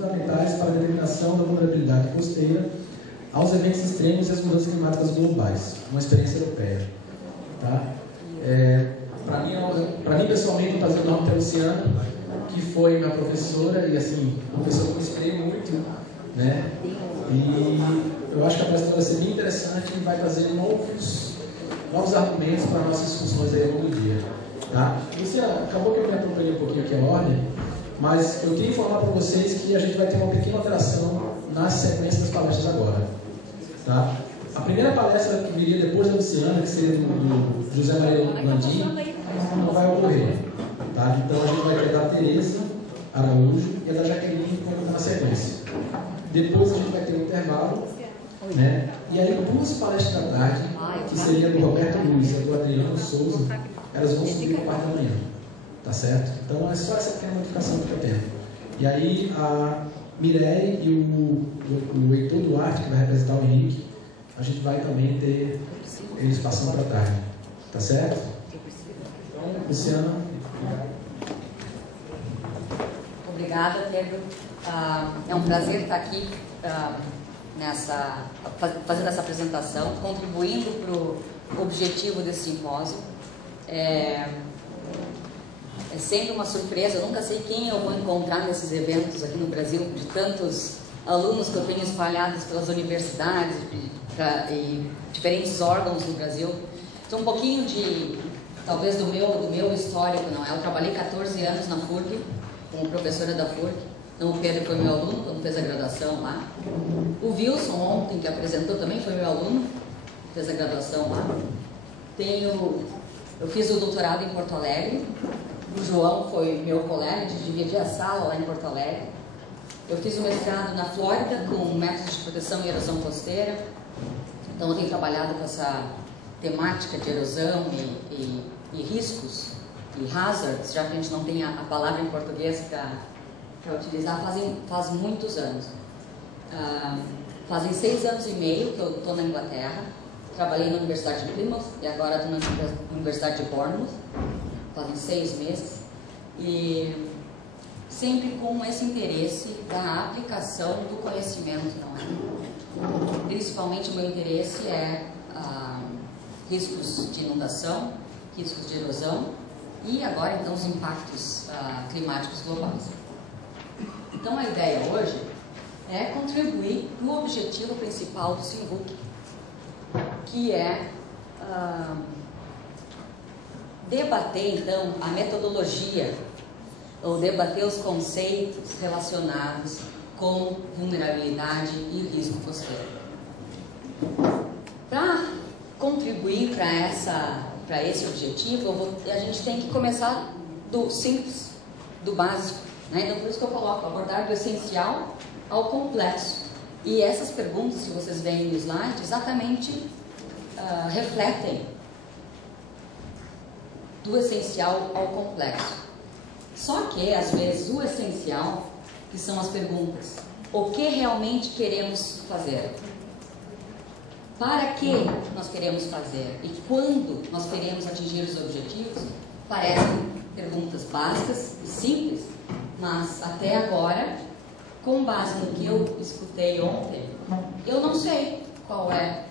fundamentais para a determinação da vulnerabilidade costeira aos eventos extremos e às mudanças climáticas globais, uma experiência europeia. Tá? Para mim, pessoalmente, um prazer enorme ter a Luciana, que foi minha professora e, assim, uma pessoa que eu inspirei muito, né? E eu acho que a palestra vai ser bem interessante e vai trazer novos argumentos para nossas discussões aí ao longo do dia. Tá? Luciana, acabou que eu me atropelei um pouquinho aqui a ordem, mas eu queria informar para vocês que a gente vai ter uma pequena alteração na sequência das palestras agora. Tá? A primeira palestra que viria depois da Luciana, que seria do José Maria Landim, não vai ocorrer. Tá? Então a gente vai ter da Tereza Araújo e a da Jaqueline como na sequência. Depois a gente vai ter um intervalo, né? E aí duas palestras da tarde, que seria do Roberto Luiz e do Adriano Souza, elas vão subir para a parte da manhã. Tá certo? Então é só essa pequena modificação que eu tenho. E aí a Mireille e o Heitor Duarte, que vai representar o Henrique, a gente vai também ter eles passando para a tarde. Tá certo? Então, Luciana. Obrigada, Pedro. É um prazer estar aqui fazendo essa apresentação, contribuindo para o objetivo desse simpósio. É sempre uma surpresa, eu nunca sei quem eu vou encontrar nesses eventos aqui no Brasil, de tantos alunos que eu tenho espalhados pelas universidades e diferentes órgãos do Brasil. Então, um pouquinho talvez do meu histórico, não é? Eu trabalhei 14 anos na FURG, como professora da FURG. Então, o Pedro foi meu aluno quando fez a graduação lá. O Wilson, ontem, que apresentou, também foi meu aluno, fez a graduação lá. Eu fiz o doutorado em Porto Alegre. O João foi meu colega, a gente dividia a sala lá em Porto Alegre. Eu fiz o mestrado na Flórida com métodos de proteção e erosão costeira. Então, eu tenho trabalhado com essa temática de erosão e riscos e hazards, já que a gente não tem a palavra em português para utilizar, faz muitos anos. Fazem 6 anos e meio que eu estou na Inglaterra. Trabalhei na Universidade de Plymouth e agora estou na Universidade de Bournemouth. Fazem 6 meses. E sempre com esse interesse da aplicação do conhecimento, não é? Principalmente o meu interesse é riscos de inundação, riscos de erosão e agora então os impactos climáticos globais. Então a ideia hoje é contribuir para o objetivo principal do Simvuc, que é debater então a metodologia ou debater os conceitos relacionados com vulnerabilidade e risco costeiro. Para contribuir para esse objetivo, a gente tem que começar do simples, do básico, né? Então, por isso que eu coloco, abordar do essencial ao complexo. E essas perguntas que vocês veem no slide exatamente refletem do essencial ao complexo. Só que, às vezes, o essencial, que são as perguntas, o que realmente queremos fazer? Para que nós queremos fazer? E quando nós queremos atingir os objetivos? Parecem perguntas básicas e simples, mas até agora, com base no que eu escutei ontem, eu não sei qual é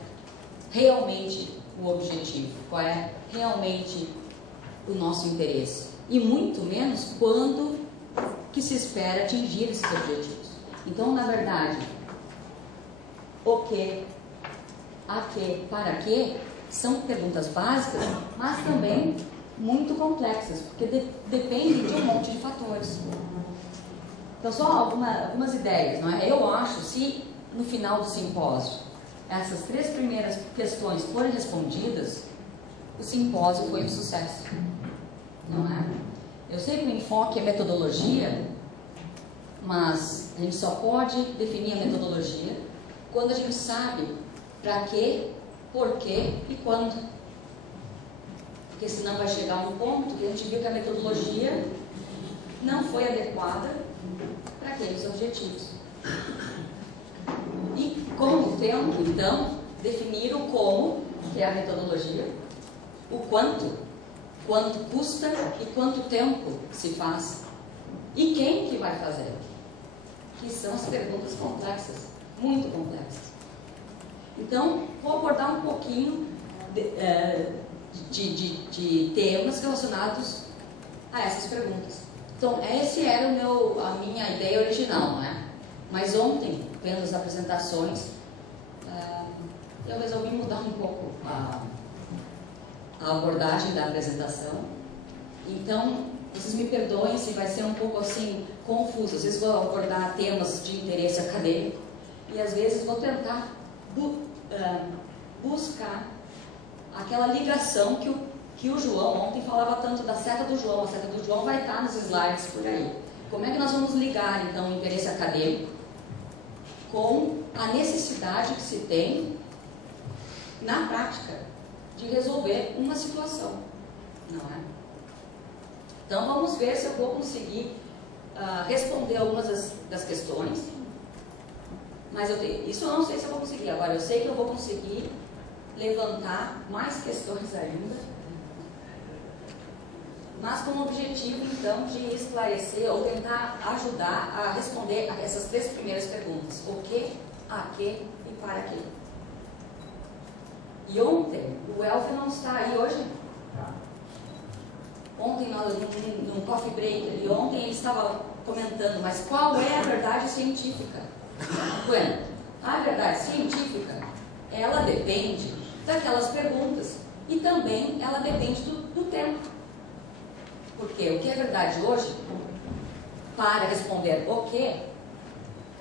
realmente o objetivo, qual é realmente o nosso interesse, e muito menos quando que se espera atingir esses objetivos. Então, na verdade, o que, a que, para que, são perguntas básicas, mas também muito complexas, porque dependem de um monte de fatores. Então, só algumas ideias, não é? Eu acho, se no final do simpósio essas 3 primeiras questões forem respondidas, o simpósio foi um sucesso, não é? Eu sei que o enfoque é metodologia, mas a gente só pode definir a metodologia quando a gente sabe para quê, por quê e quando. Porque senão vai chegar um ponto que a gente viu que a metodologia não foi adequada para aqueles objetivos. E com o tempo, então, definir o como, que é a metodologia, o quanto custa e quanto tempo se faz, e quem que vai fazer, são as perguntas complexas, muito complexas. Então, vou abordar um pouquinho de temas relacionados a essas perguntas. Então, esse era a minha ideia original, né? Mas ontem, vendo as apresentações, eu resolvi mudar um pouco a abordagem da apresentação. Então, vocês me perdoem se vai ser um pouco assim confuso. Às vezes vou abordar temas de interesse acadêmico e às vezes vou tentar buscar aquela ligação que o João ontem falava tanto da seta do João. A seta do João vai estar nos slides por aí. Como é que nós vamos ligar então o interesse acadêmico com a necessidade que se tem na prática de resolver uma situação, não é? Então vamos ver se eu vou conseguir responder algumas das questões, mas isso eu não sei se eu vou conseguir. Agora eu sei que eu vou conseguir levantar mais questões ainda, mas com o objetivo então de esclarecer ou tentar ajudar a responder a essas 3 primeiras perguntas: o que, a que e para quê. E ontem, o Elfio não está aí hoje. Ontem, no coffee break, ele estava comentando, mas qual é a verdade científica? Bueno, a verdade científica, ela depende daquelas perguntas e também ela depende do tempo. Porque o que é verdade hoje, para responder o que,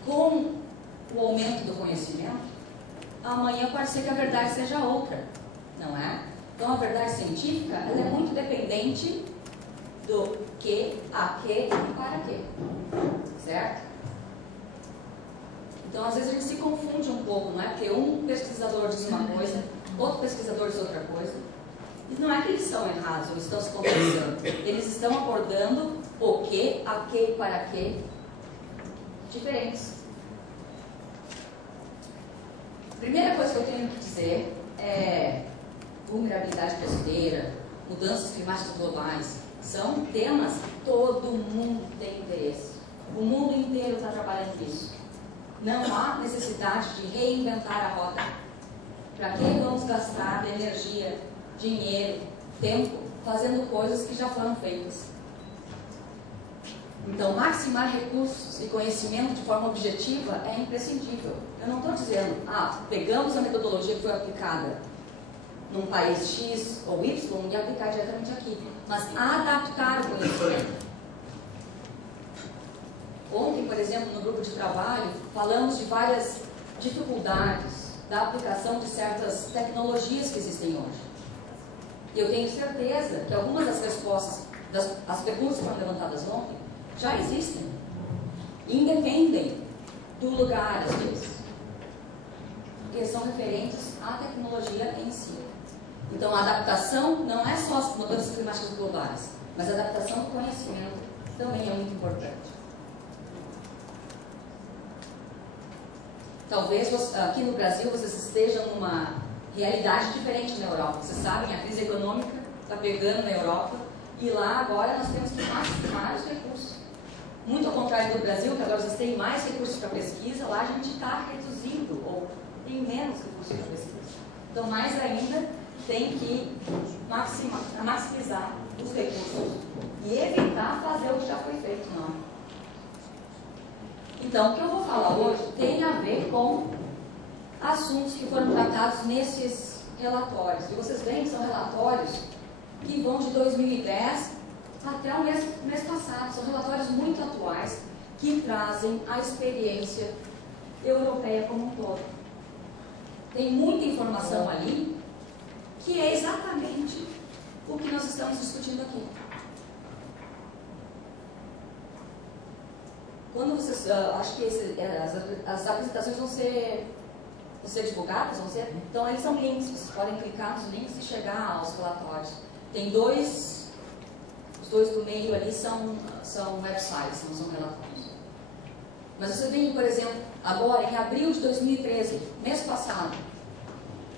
com o aumento do conhecimento, amanhã pode ser que a verdade seja outra, não é? Então a verdade científica, ela é muito dependente do que, a que e para quê, certo? Então às vezes a gente se confunde um pouco, não é? Porque um pesquisador diz uma coisa, outro pesquisador diz outra coisa, e não é que eles são errados ou estão se contradizendo, eles estão abordando o que, a que e para quê diferentes. Primeira coisa que eu tenho que dizer é vulnerabilidade brasileira, mudanças climáticas globais, são temas que todo mundo tem interesse. O mundo inteiro está trabalhando nisso. Não há necessidade de reinventar a roda. Para que vamos gastar energia, dinheiro, tempo, fazendo coisas que já foram feitas? Então, maximizar recursos e conhecimento de forma objetiva é imprescindível. Eu não estou dizendo, pegamos a metodologia que foi aplicada num país X ou Y e aplicar diretamente aqui, mas adaptar o conhecimento. Ontem, por exemplo, no grupo de trabalho, falamos de várias dificuldades da aplicação de certas tecnologias que existem hoje. E eu tenho certeza que algumas das respostas, as perguntas que foram levantadas ontem, já existem, independem do lugar, às vezes, porque são referentes à tecnologia em si. Então, a adaptação não é só as mudanças climáticas globais, mas a adaptação do conhecimento também é muito importante. Talvez aqui no Brasil vocês estejam numa realidade diferente na Europa. Vocês sabem, a crise econômica está pegando na Europa e lá agora nós temos que maximizar os recursos. Muito ao contrário do Brasil, que agora vocês têm mais recursos para pesquisa, lá a gente está reduzindo ou tem menos recursos para pesquisa. Então, mais ainda, tem que maximizar os recursos e evitar fazer o que já foi feito, não. Então, o que eu vou falar hoje tem a ver com assuntos que foram tratados nesses relatórios. E vocês veem que são relatórios que vão de 2010 até o mês passado. São relatórios muito atuais que trazem a experiência europeia como um todo. Tem muita informação ali que é exatamente o que nós estamos discutindo aqui. Quando vocês, acho que as apresentações vão ser divulgadas, então eles são links, vocês podem clicar nos links e chegar aos relatórios. Tem os dois do meio ali são websites, não são relatórios. Mas você tem, por exemplo, agora em abril de 2013, mês passado,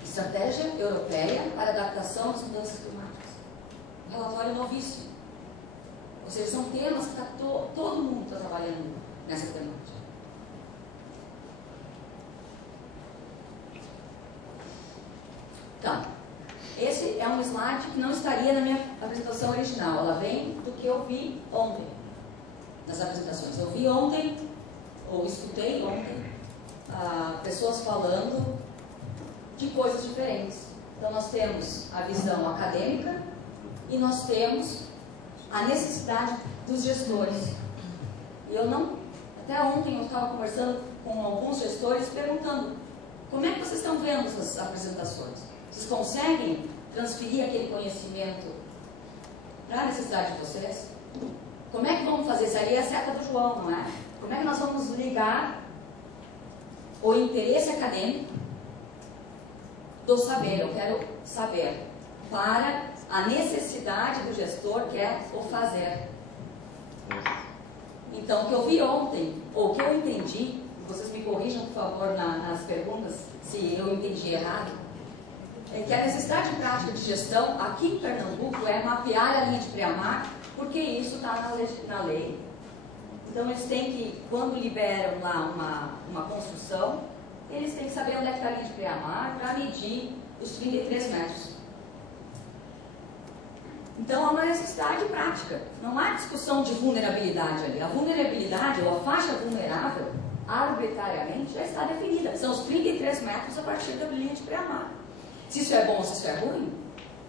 Estratégia Europeia para Adaptação às Mudanças Climáticas. Um relatório novíssimo. Ou seja, são temas que todo mundo está trabalhando nessa temática. slide que não estaria na minha apresentação original. Ela vem do que eu vi ontem nas apresentações. Eu vi ontem, ou escutei ontem, pessoas falando de coisas diferentes. Então nós temos a visão acadêmica e nós temos a necessidade dos gestores. E até ontem eu estava conversando com alguns gestores perguntando: como é que vocês estão vendo as apresentações? Vocês conseguem transferir aquele conhecimento para a necessidade de vocês? Como é que vamos fazer? Isso aí é a seta do João, não é? Como é que nós vamos ligar o interesse acadêmico do saber, eu quero saber, para a necessidade do gestor, que é o fazer. Então, o que eu vi ontem, ou o que eu entendi, vocês me corrijam, por favor, nas perguntas, se eu entendi errado, é que a necessidade prática de gestão aqui em Pernambuco é mapear a linha de pré-amar, porque isso está na lei. Então, eles têm que, quando liberam lá uma construção, eles têm que saber onde é que está a linha de pré-amar para medir os 33 metros. Então, há uma necessidade prática. Não há discussão de vulnerabilidade ali. A vulnerabilidade, ou a faixa vulnerável, arbitrariamente, já está definida. São os 33 metros a partir da linha de pré-amar. Se isso é bom ou se isso é ruim,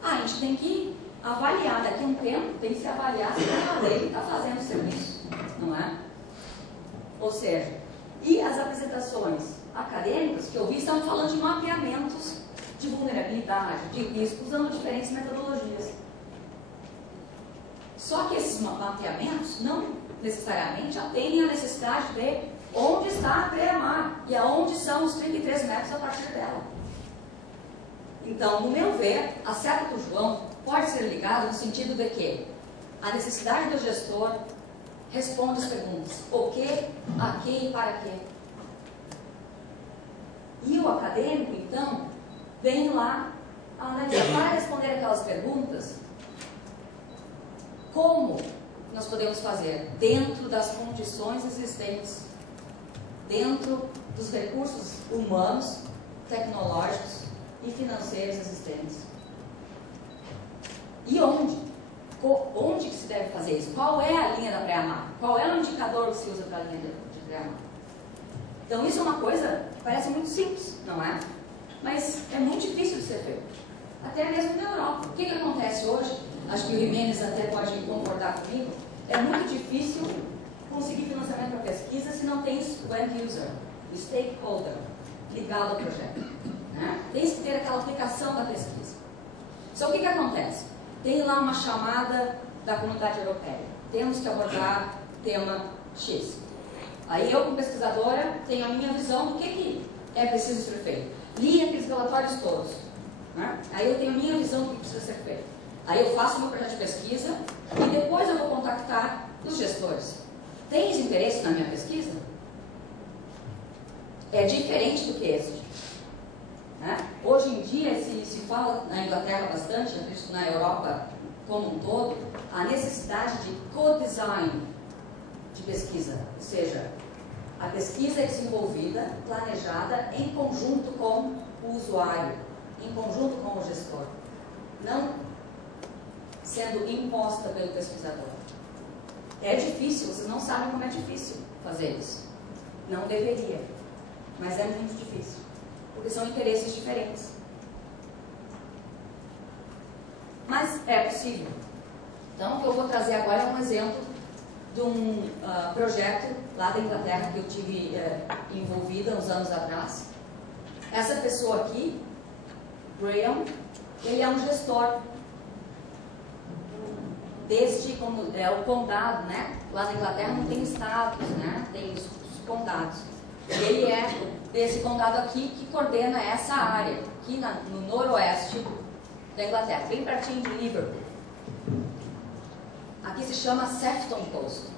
a gente tem que avaliar. Daqui a um tempo, tem que se avaliar se a lei está fazendo o serviço. Não é? Ou seja, e as apresentações acadêmicas que eu vi estavam falando de mapeamentos de vulnerabilidade, de risco, usando diferentes metodologias. Só que esses mapeamentos não necessariamente atendem à necessidade de onde está a pré-amar e aonde são os 33 metros a partir dela. Então, no meu ver, a seta do João pode ser ligada no sentido de que a necessidade do gestor responde as perguntas: o que, a que e para quê. E o acadêmico, então, vem lá analisar, para responder aquelas perguntas, como nós podemos fazer dentro das condições existentes, dentro dos recursos humanos, tecnológicos e financeiros existentes. E onde? Onde que se deve fazer isso? Qual é a linha da pré-amar? Qual é o indicador que se usa para a linha de pré-amar? Então isso é uma coisa que parece muito simples, não é? Mas é muito difícil de ser feito. Até mesmo na Europa. O que acontece hoje? Acho que o Jimenez até pode concordar comigo. É muito difícil conseguir financiamento para pesquisa se não tem o end user, o stakeholder, ligado ao projeto. Né? Tem que ter aquela aplicação da pesquisa. Só o que acontece? Tem lá uma chamada da comunidade europeia. Temos que abordar tema X. Aí eu, como pesquisadora, tenho a minha visão do que é preciso ser feito. Li aqueles relatórios todos. Né? Aí eu tenho a minha visão do que precisa ser feito. Aí eu faço meu projeto de pesquisa e depois eu vou contactar os gestores. Tens interesse na minha pesquisa? É diferente do que esse. Né? Hoje em dia se fala na Inglaterra bastante, acredito na Europa como um todo, a necessidade de co-design de pesquisa. Ou seja, a pesquisa é desenvolvida, planejada em conjunto com o usuário, em conjunto com o gestor. Não sendo imposta pelo pesquisador. É difícil, vocês não sabem como é difícil fazer isso. Não deveria, mas é muito difícil, porque são interesses diferentes. Mas é possível. Então, o que eu vou trazer agora é um exemplo de um projeto lá da Inglaterra que eu tive envolvida uns anos atrás. Essa pessoa aqui, Graham, ele é um gestor deste, como é o condado, né? Lá na Inglaterra não tem estados, né? Tem os condados. Ele é desse condado aqui que coordena essa área, aqui no noroeste da Inglaterra, bem pertinho de Liverpool. Aqui se chama Sefton Coast.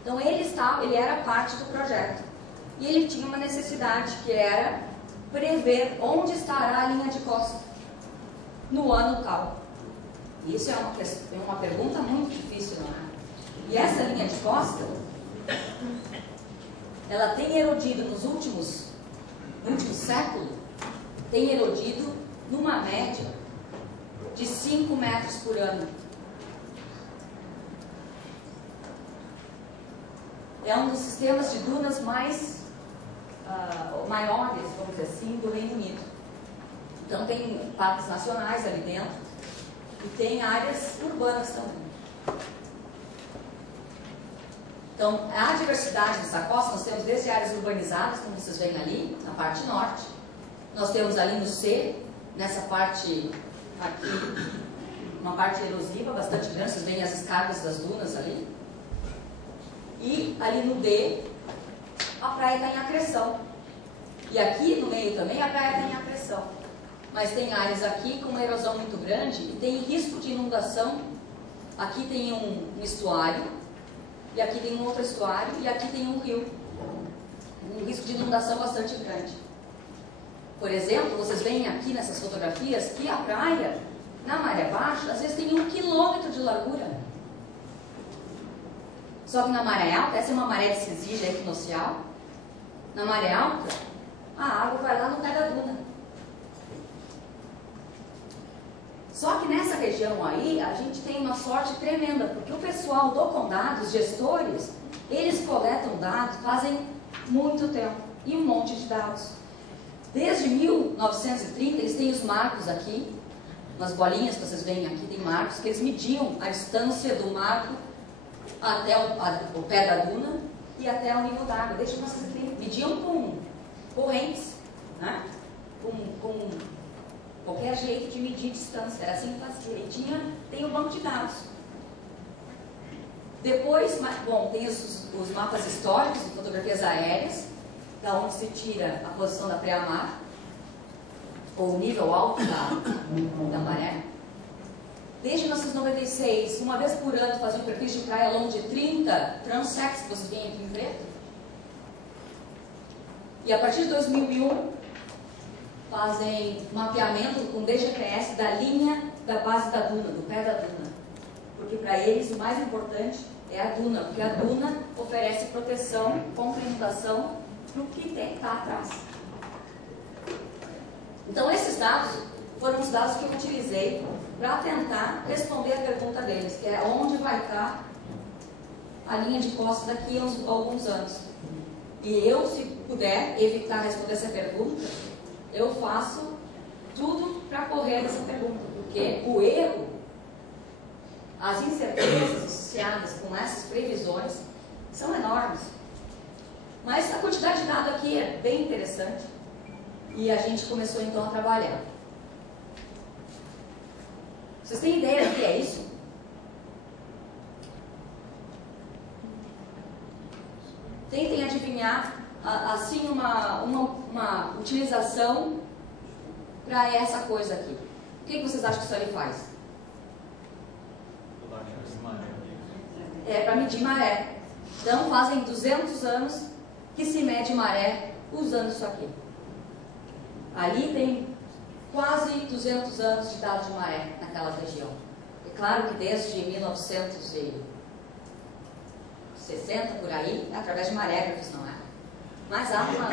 Então ele era parte do projeto. E ele tinha uma necessidade que era prever onde estará a linha de costa no ano tal. Isso é uma pergunta muito difícil, não é? E essa linha de costa, ela tem erodido nos últimos séculos, tem erodido numa média de 5 metros por ano. É um dos sistemas de dunas mais maiores, vamos dizer assim, do Reino Unido. Então tem parques nacionais ali dentro e tem áreas urbanas também. Então, a diversidade dessa costa, nós temos desde áreas urbanizadas, como vocês veem ali, na parte norte. Nós temos ali no C, nessa parte aqui, uma parte erosiva bastante grande, vocês veem as escadas das dunas ali. E ali no D, a praia está em acreção. E aqui no meio também a praia está em acreção. Mas tem áreas aqui com uma erosão muito grande e tem risco de inundação. Aqui tem um estuário, e aqui tem um outro estuário, e aqui tem um rio. Um risco de inundação bastante grande. Por exemplo, vocês veem aqui nessas fotografias que a praia, na maré baixa, às vezes tem 1 quilômetro de largura. Só que na maré alta, essa é uma maré de Syzygia equinocial, na maré alta, a água vai lá no pé da duna. Só que nessa região aí, a gente tem uma sorte tremenda, porque o pessoal do condado, os gestores, eles coletam dados, fazem muito tempo, e um monte de dados. Desde 1930, eles têm os marcos aqui, umas bolinhas que vocês veem aqui, tem marcos, que eles mediam a distância do marco até o pé da duna e até o nível d'água. Desde 1930, mediam com correntes, né? com qualquer jeito de medir distância, era assim que fazia. E tem o banco de dados. Depois, bom, tem os mapas históricos e fotografias aéreas, da onde se tira a posição da pré-mar, ou o nível alto da maré. Desde 1996, uma vez por ano, fazia um perfil de praia ao longo de 30 transects, que vocês veem aqui em preto. E a partir de 2001, fazem mapeamento com DGPS da linha da base da duna, do pé da duna. Porque para eles o mais importante é a duna, porque a duna oferece proteção contra inundação para o que está atrás. Então esses dados foram os dados que eu utilizei para tentar responder a pergunta deles, que é onde vai estar a linha de costa daqui a alguns anos. E eu, se puder evitar responder essa pergunta, eu faço tudo para correr essa pergunta, porque o erro, as incertezas associadas com essas previsões são enormes. Mas a quantidade de dados aqui é bem interessante e a gente começou então a trabalhar. Vocês têm ideia do que é isso? Tentem adivinhar assim uma utilização para essa coisa aqui. O que vocês acham que isso aí faz? É para medir maré. Então fazem 200 anos que se mede maré usando isso aqui. Ali tem quase 200 anos de dados de maré naquela região. É claro que desde 1960 por aí, através de marégrafos, não é? Mas há uma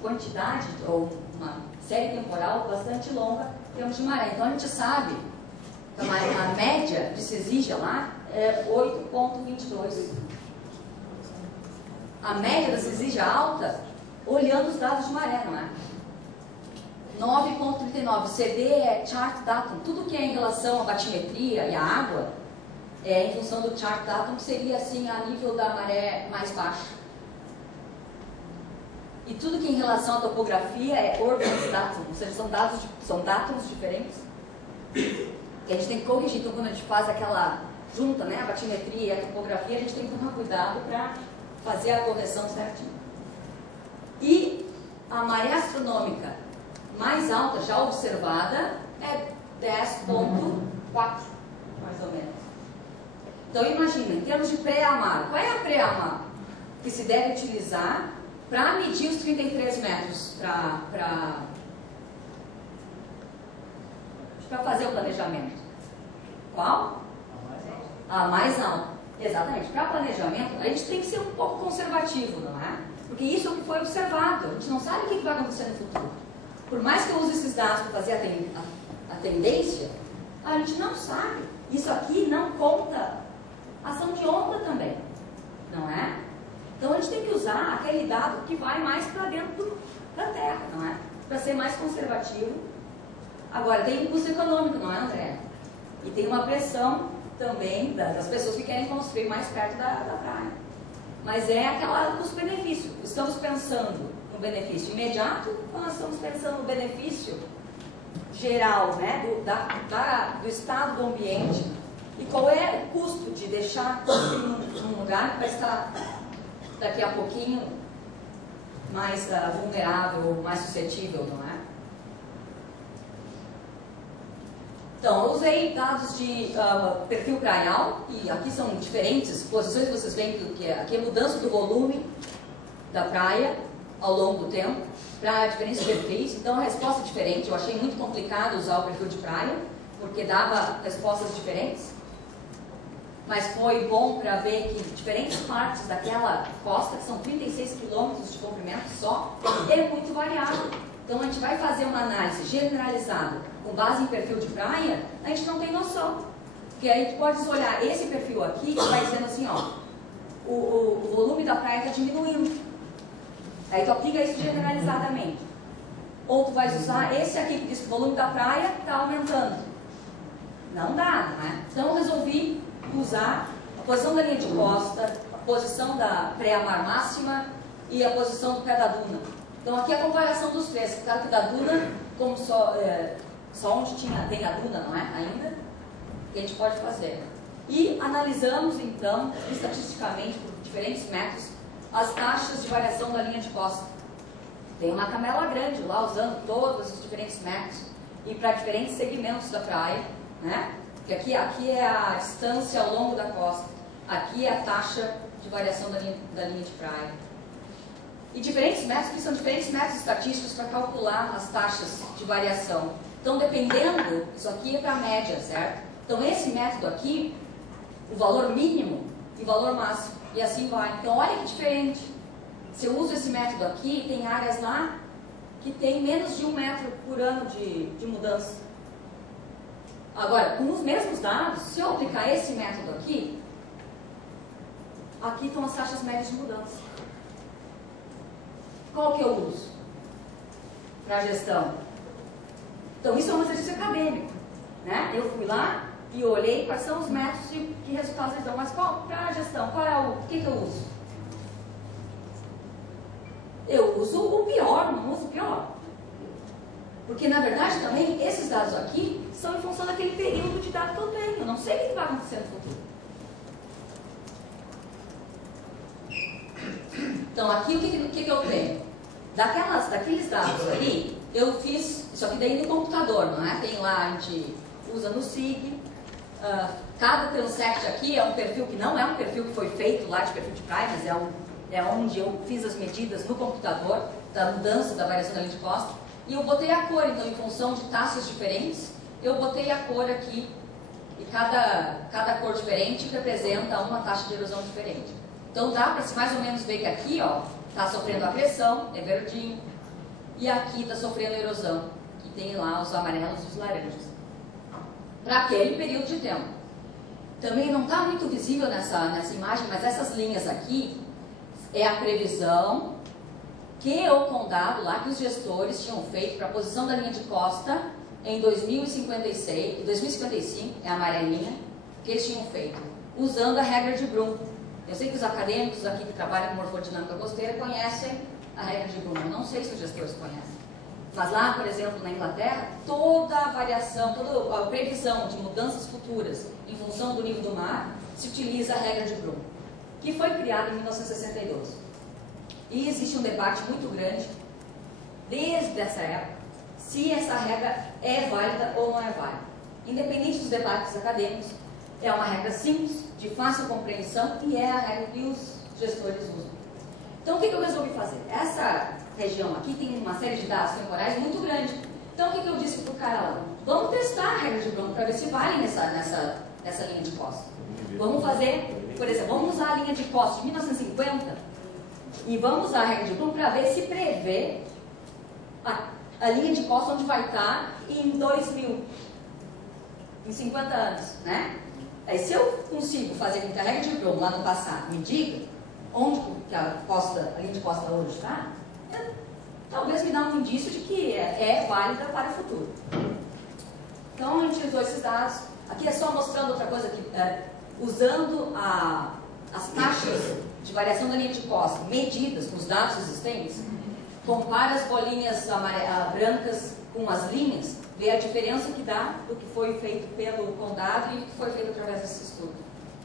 quantidade ou uma série temporal bastante longa em termos de maré. Então a gente sabe que a média de Syzygia lá é 8,22. A média da Syzygia alta, olhando os dados de maré, não é? 9,39. CD é chart datum. Tudo que é em relação à batimetria e à água é em função do chart datum, que seria assim a nível da maré mais baixa. E tudo que é em relação à topografia é ordinance datum, ou seja, são datums diferentes que a gente tem que corrigir. Então quando a gente faz aquela junta, né, a batimetria e a topografia, a gente tem que tomar cuidado para fazer a correção certinho. E a maré astronômica mais alta já observada é 10,4, mais ou menos. Então imagina, em termos de pré-amar, qual é a pré-amar que se deve utilizar para medir os 33 metros para fazer o planejamento? Qual? A mais alta. Exatamente. Para planejamento, a gente tem que ser um pouco conservativo, não é? Porque isso é o que foi observado. A gente não sabe o que vai acontecer no futuro. por mais que eu use esses dados para fazer a tendência, a gente não sabe. Isso aqui não conta ação de onda também, não é? Então a gente tem que usar aquele dado que vai mais para dentro da terra, não é? Para ser mais conservativo. Agora, tem um custo econômico, não é, André? E tem uma pressão também das pessoas que querem construir mais perto da praia. Mas é aquela custo-benefício. Estamos pensando no benefício imediato ou nós estamos pensando no benefício geral, né? Do estado do ambiente? E qual é o custo de deixar num lugar que vai estar daqui a pouquinho mais vulnerável, mais suscetível, não é? Então, eu usei dados de perfil praial, e aqui são diferentes posições, vocês veem que aqui é mudança do volume da praia ao longo do tempo, para diferentes perfis. Então, a resposta é diferente. Eu achei muito complicado usar o perfil de praia, porque dava respostas diferentes. Mas foi bom para ver que diferentes partes daquela costa, que são 36 quilômetros de comprimento só, é muito variável. Então a gente vai fazer uma análise generalizada com base em perfil de praia, a gente não tem noção. Porque aí a gente pode olhar esse perfil aqui, que vai dizendo assim, ó, o volume da praia está diminuindo. Aí tu aplica isso generalizadamente. Ou tu vais usar esse aqui que diz que o volume da praia está aumentando. Não dá, não é? Então eu resolvi usar a posição da linha de costa, a posição da pré-mar máxima e a posição do pé da duna. Então aqui é a comparação dos três. Claro que da duna, como só onde tem a duna, não é? Ainda, que a gente pode fazer. E analisamos então, estatisticamente, por diferentes métodos, as taxas de variação da linha de costa. Tem uma camela grande lá usando todos os diferentes métodos e para diferentes segmentos da praia, né? Porque aqui é a distância ao longo da costa, aqui é a taxa de variação da linha de praia. E diferentes métodos, que são diferentes métodos estatísticos para calcular as taxas de variação. Então, dependendo, isso aqui é para a média, certo? Então, esse método aqui, o valor mínimo e o valor máximo, e assim vai. Então, olha que diferente. Se eu uso esse método aqui, tem áreas lá que tem menos de 1 metro por ano de mudança. Agora, com os mesmos dados, se eu aplicar esse método aqui, aqui estão as taxas médias de mudança. Qual que eu uso para a gestão? Então, isso é um exercício acadêmico, né? Eu fui lá e olhei quais são os métodos e que resultados eles dão. Mas para a gestão, qual é o que eu uso? Eu uso o pior, não uso o pior. Porque, na verdade, também, esses dados aqui são em função daquele período de dado que eu tenho. Eu não sei o que vai acontecer no futuro. Então, aqui, o que eu tenho? Daqueles dados ali, eu fiz, isso aqui daí no computador, não é? Tem lá, a gente usa no SIG. Cada Transect aqui é um perfil que não é um perfil que foi feito lá de perfil de praia, mas é onde eu fiz as medidas no computador da mudança, da variação da linha de costa. E eu botei a cor, então, em função de taxas diferentes, eu botei a cor aqui, e cada cor diferente representa uma taxa de erosão diferente. Então dá para se mais ou menos ver que aqui, ó, está sofrendo agressão, é verdinho, e aqui está sofrendo erosão, que tem lá os amarelos e os laranjas. Para aquele período de tempo. Também não está muito visível nessa imagem, mas essas linhas aqui é a previsão que o condado lá, que os gestores tinham feito para a posição da linha de costa em 2055, é a amarelinha, que eles tinham feito, usando a regra de Bloom. Eu sei que os acadêmicos aqui que trabalham com morfodinâmica costeira conhecem a regra de Bloom, eu não sei se os gestores conhecem. Mas lá, por exemplo, na Inglaterra, toda a variação, toda a previsão de mudanças futuras em função do nível do mar, se utiliza a regra de Bloom, que foi criada em 1962. E existe um debate muito grande, desde essa época, se essa regra é válida ou não é válida. Independente dos debates acadêmicos, é uma regra simples, de fácil compreensão, e é a regra que os gestores usam. Então, o que eu resolvi fazer? Essa região aqui tem uma série de dados temporais muito grande. Então, o que eu disse para o cara lá? Vamos testar a regra de Bloom para ver se vale nessa linha de costa. Vamos fazer, por exemplo, vamos usar a linha de costa de 1950 e vamos usar a regra de Bloom para ver se prevê a linha de costa onde vai estar em 2000, em 50 anos, né? Aí se eu consigo fazer com que a regra de Bloom lá no passado me diga onde que a linha de costa hoje está, talvez me dá um indício de que é válida para o futuro. Então a gente usou esses dados. Aqui é só mostrando outra coisa, que usando as taxas de variação da linha de costa medidas com os dados existentes, compara as bolinhas brancas com as linhas, vê a diferença que dá do que foi feito pelo condado e do que foi feito através desse estudo.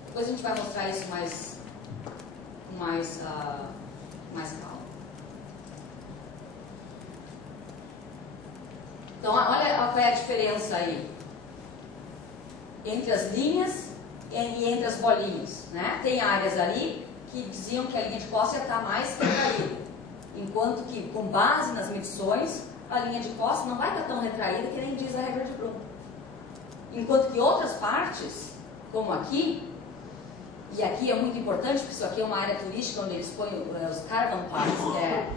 Depois a gente vai mostrar isso com mais calma. Então, olha qual é a diferença aí entre as linhas e entre as bolinhas, né? Tem áreas ali que diziam que a linha de costa ia estar mais retraída, enquanto que, com base nas medições, a linha de costa não vai estar tão retraída que nem diz a regra de Bloom. Enquanto que outras partes, como aqui, e aqui é muito importante, porque isso aqui é uma área turística onde eles põem os caravan parks, que é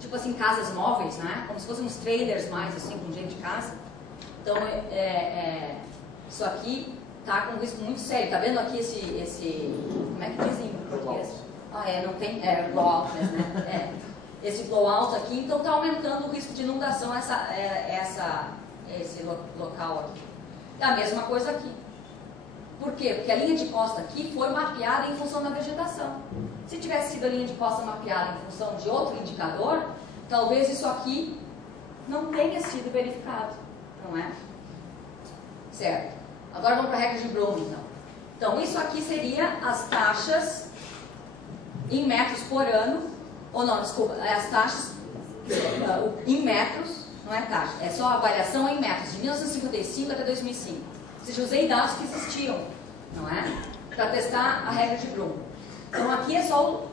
tipo assim, casas móveis, né? Como se fossem uns trailers mais, assim, com gente de casa. Então, isso aqui tá com um risco muito sério. Tá vendo aqui esse como é que dizem em português? Não tem, blowout, né? Esse blowout aqui, então tá aumentando o risco de inundação esse local aqui. É a mesma coisa aqui. Por quê? Porque a linha de costa aqui foi mapeada em função da vegetação. Se tivesse sido a linha de costa mapeada em função de outro indicador, talvez isso aqui não tenha sido verificado, não é? Certo. Agora vamos para a regra de Bloom, então. Então, isso aqui seria as taxas em metros por ano, ou não, desculpa, as taxas em metros, não é taxa, é só a variação em metros, de 1955 até 2005. Ou seja, usei dados que existiam, não é? Para testar a regra de Bloom. Então, aqui é só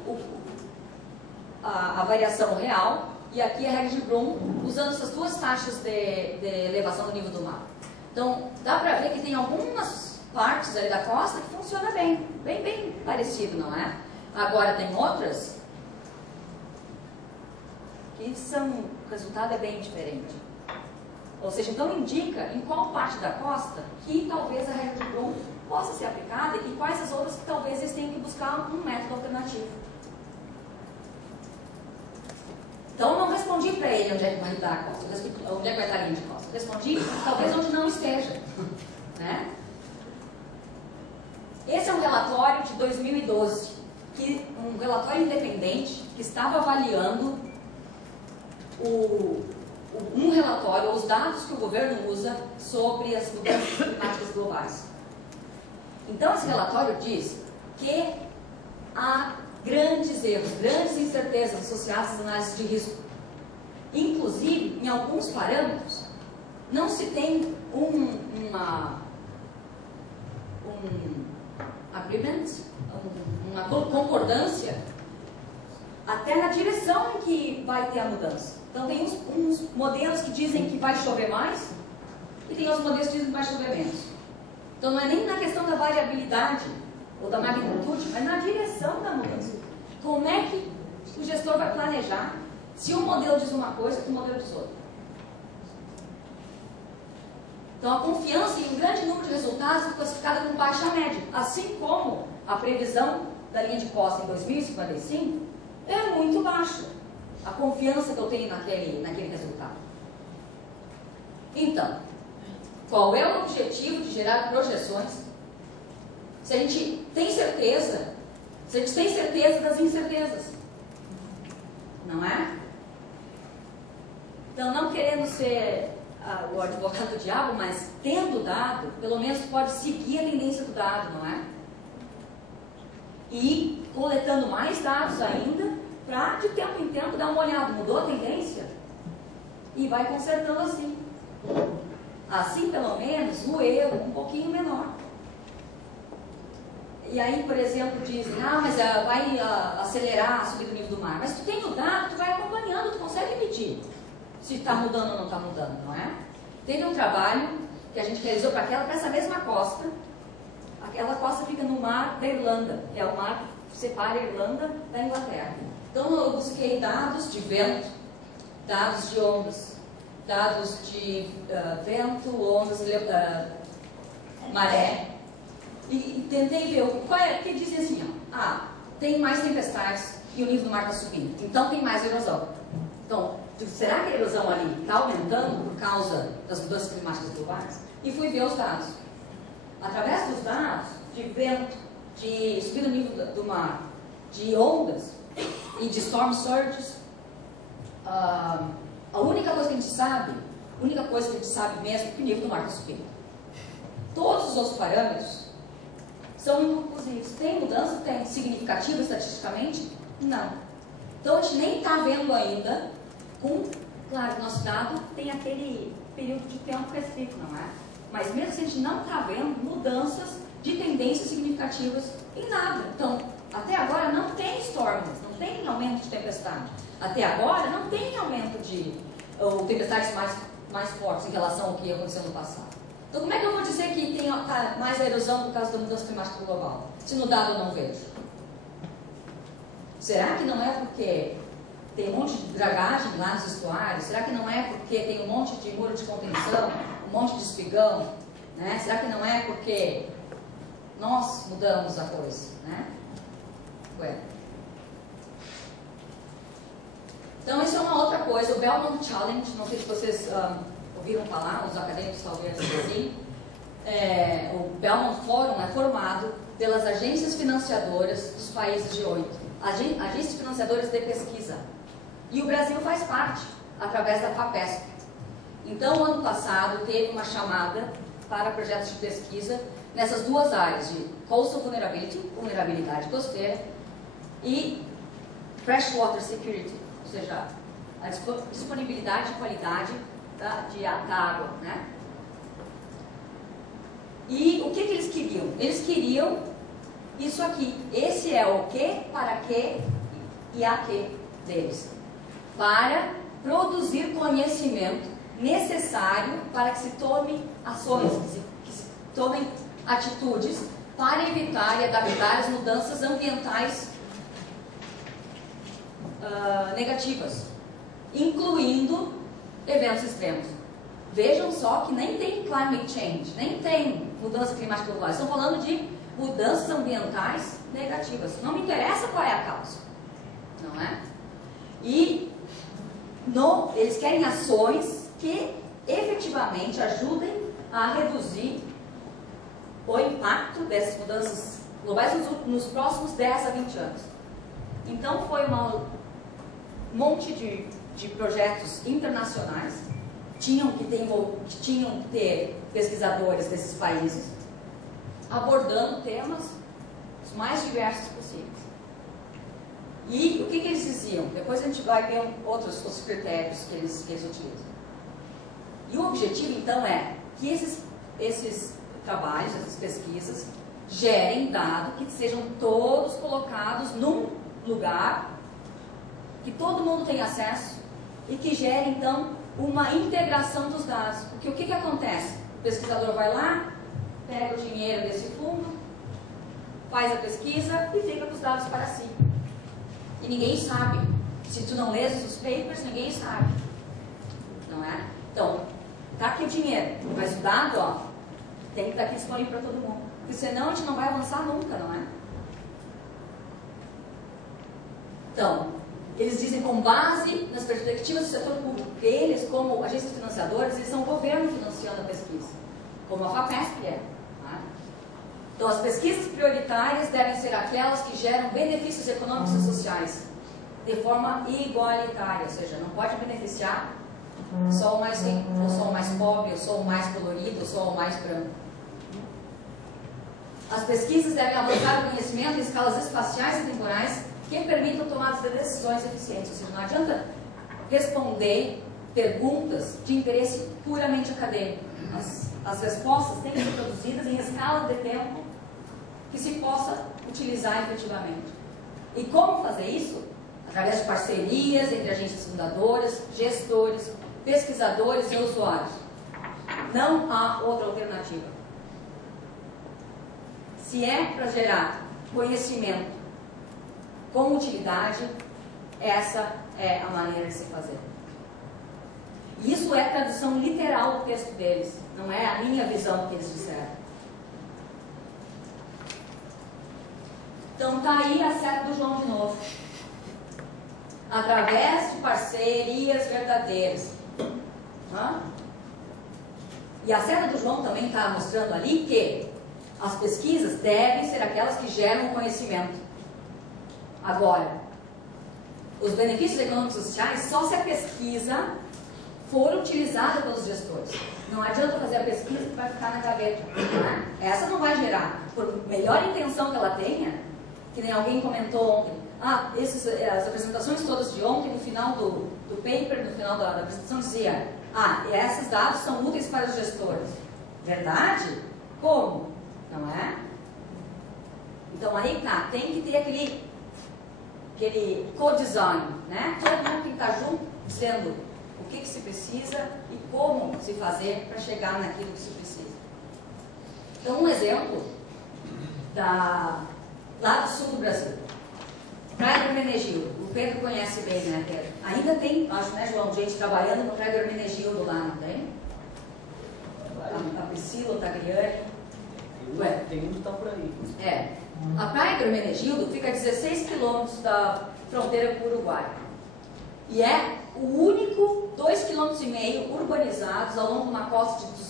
a variação real, e aqui a regra de Bloom, usando essas duas taxas de elevação do nível do mar. Então, dá para ver que tem algumas partes ali da costa que funciona bem parecido, não é? Agora, tem outras que o resultado é bem diferente. Ou seja, então indica em qual parte da costa que talvez a regra de Bloom possa ser aplicada e quais as outras que talvez eles tenham que buscar um método alternativo. Então, não respondi para ele onde é que vai estar a costa, onde é que vai estar a linha de costa. Respondi talvez onde não esteja, né? Esse é um relatório de 2012, um relatório independente que estava avaliando um relatório, os dados que o governo usa sobre as mudanças climáticas globais. Então, esse relatório diz que há grandes erros, grandes incertezas associadas às análises de risco. Inclusive, em alguns parâmetros, não se tem uma concordância até na direção em que vai ter a mudança. Então, tem uns modelos que dizem que vai chover mais e tem outros modelos que dizem que vai chover menos. Então, não é nem na questão da variabilidade ou da magnitude, mas na direção da mudança. Como é que o gestor vai planejar se um modelo diz uma coisa e o modelo diz outra? Então, a confiança em um grande número de resultados é classificada como baixa média, assim como a previsão da linha de costa em 2055 é muito baixa. A confiança que eu tenho naquele resultado. Então, qual é o objetivo de gerar projeções se a gente tem certeza, das incertezas? Não é? Então, não querendo ser o advogado do diabo, mas tendo dado, pelo menos pode seguir a tendência do dado, não é? E coletando mais dados ainda, para de tempo em tempo dar uma olhada, mudou a tendência? E vai consertando assim. Assim, pelo menos, o erro um pouquinho menor. E aí, por exemplo, dizem, mas vai acelerar a subida do nível do mar. Mas tu tem o dado, tu vai acompanhando, tu consegue medir se está mudando ou não está mudando, não é? Teve um trabalho que a gente realizou para essa mesma costa. Aquela costa fica no mar da Irlanda, que é o mar que separa a Irlanda da Inglaterra. Então, eu busquei dados de vento, dados de ondas, dados de vento, ondas, maré, e tentei ver qual é, porque dizia assim, ó, tem mais tempestades e o nível do mar está subindo, então tem mais erosão. Então, será que a erosão ali está aumentando por causa das mudanças climáticas globais? E fui ver os dados. Através dos dados de vento, de subida do nível do mar, de ondas e de storm surges, a única coisa que a gente sabe, mesmo é que o nível do mar está subindo. Todos os outros parâmetros são inconclusivos. Tem mudança? Tem. Significativa estatisticamente? Não. Então a gente nem está vendo ainda, claro, nosso dado tem aquele período de tempo restrito, não é? Mas mesmo assim a gente não está vendo mudanças de tendências significativas em nada. Então, até agora não tem storms, não tem aumento de tempestade. Até agora não tem aumento de tempestades mais fortes em relação ao que aconteceu no passado. Então, como é que eu vou dizer que tem mais erosão por causa da mudança climática global, se no dado eu não vejo? Será que não é porque tem um monte de dragagem lá nos estuários? Será que não é porque tem um monte de muro de contenção, um monte de espigão? Né? Será que não é porque nós mudamos a coisa? Né? Ué. Então, isso é uma outra coisa. O Belmont Challenge, não sei se vocês ouviram falar, os acadêmicos talvez assim. O Belmont Forum é formado pelas agências financiadoras dos países de 8. Agências financiadoras de pesquisa. E o Brasil faz parte, através da FAPESP. Então, ano passado, teve uma chamada para projetos de pesquisa nessas duas áreas, de coastal vulnerability, vulnerabilidade costeira, e freshwater security, ou seja, a disponibilidade e qualidade da água, né? E o que eles queriam? Eles queriam isso aqui. Esse é o que, para que e a que deles. Para produzir conhecimento necessário para que se tome ações, que se tomem atitudes para evitar e adaptar as mudanças ambientais negativas, incluindo eventos extremos. Vejam só que nem tem climate change, nem tem mudança climática global. Estão falando de mudanças ambientais negativas. Não me interessa qual é a causa, não é? E eles querem ações que efetivamente ajudem a reduzir o impacto dessas mudanças globais nos próximos 10 a 20 anos. Então foi um monte de projetos internacionais, tinham que ter pesquisadores desses países abordando temas os mais diversos possíveis. E o que eles diziam? Depois a gente vai ver outros critérios que eles utilizam. E o objetivo, então, é que esses trabalhos, essas pesquisas, gerem dados que sejam todos colocados num lugar que todo mundo tem acesso e que gere, então, uma integração dos dados. Porque o que acontece? O pesquisador vai lá, pega o dinheiro desse fundo, faz a pesquisa e fica com os dados para si. E ninguém sabe. Se tu não lês os papers, ninguém sabe. Não é? Então, tá aqui o dinheiro, mas o dado, ó, tem que estar aqui disponível para todo mundo. Porque senão a gente não vai avançar nunca, não é? Então, eles dizem com base nas perspectivas do setor público, que eles, como agências financiadoras, eles são o governo financiando a pesquisa, como a FAPESP é. Tá? Então, as pesquisas prioritárias devem ser aquelas que geram benefícios econômicos e sociais de forma igualitária, ou seja, não pode beneficiar só o mais rico, ou só o mais pobre, ou só o mais colorido, ou só o mais branco. As pesquisas devem avançar o conhecimento em escalas espaciais e temporais que permitam tomadas de decisões eficientes. Ou seja, não adianta responder perguntas de interesse puramente acadêmico. As respostas têm que ser produzidas em escala de tempo que se possa utilizar efetivamente. E como fazer isso? Através de parcerias entre agências fundadoras, gestores, pesquisadores e usuários. Não há outra alternativa. Se é para gerar conhecimento com utilidade, essa é a maneira de se fazer. Isso é tradução literal do texto deles, não é a minha visão que eles disseram. Então tá aí a seta do João de novo. Através de parcerias verdadeiras. E a seta do João também está mostrando ali que as pesquisas devem ser aquelas que geram conhecimento. Agora, os benefícios econômicos e sociais só se a pesquisa for utilizada pelos gestores. Não adianta fazer a pesquisa que vai ficar na gaveta. Né? Essa não vai gerar. Por melhor intenção que ela tenha, que nem alguém comentou ontem, as apresentações todas de ontem, no final do paper, no final da apresentação, dizia, esses dados são úteis para os gestores. Verdade? Como? Não é? Então aí tá, tem que ter aquele co-design, né? Todo mundo tem que estar junto, dizendo o que se precisa e como se fazer para chegar naquilo que se precisa. Então, um exemplo lá do sul do Brasil. Praia do Hermenegildo. O Pedro conhece bem, né, Pedro? Ainda tem, acho, né, João, gente trabalhando no Praia do Hermenegildo lá, não tem? A Priscila, o Tagliani. Tem um que está por aí. A Praia do Hermenegildo fica a 16 quilômetros da fronteira com o Uruguai. E é o único 2,5 km urbanizados ao longo de uma costa de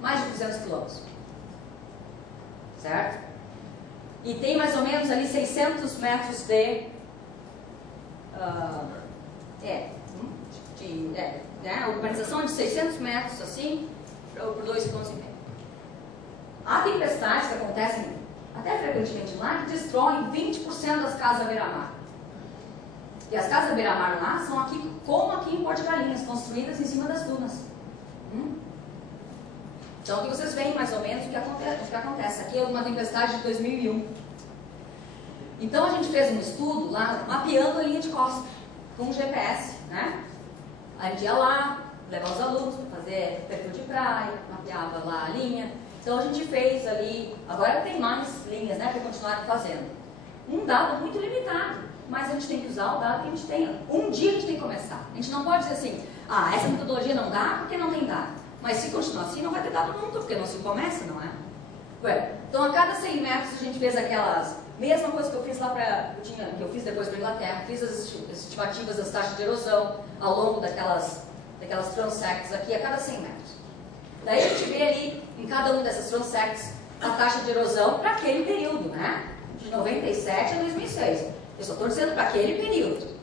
mais de 200 quilômetros. Certo? E tem mais ou menos ali 600 metros de a urbanização de 600 metros, assim, por 2,5 km. Há tempestades que acontecem até frequentemente lá, que destroem 20% das casas à beira-mar. E as casas à beira-mar lá são aqui, como aqui em Porto de Galinhas, construídas em cima das dunas. Então, aqui vocês veem mais ou menos o que acontece. Aqui é uma tempestade de 2001. Então, a gente fez um estudo lá, mapeando a linha de costa, com GPS, né? A gente ia lá, levava os alunos para fazer perfil de praia, mapeava lá a linha. Então, a gente fez ali, agora tem mais linhas, né, para continuar fazendo. Um dado muito limitado, mas a gente tem que usar o dado que a gente tem. Um dia a gente tem que começar. A gente não pode dizer assim, essa metodologia não dá porque não tem dado. Mas se continuar assim, não vai ter dado nunca, porque não se começa, não é? Então, a cada 100 metros a gente fez aquelas... Mesma coisa que eu fiz lá que eu fiz depois para a Inglaterra. Fiz as estimativas das taxas de erosão ao longo daquelas transects aqui a cada 100 metros. Daí a gente vê ali, em cada uma dessas transects, a taxa de erosão para aquele período, né? De 97 a 2006. Eu só estou dizendo para aquele período.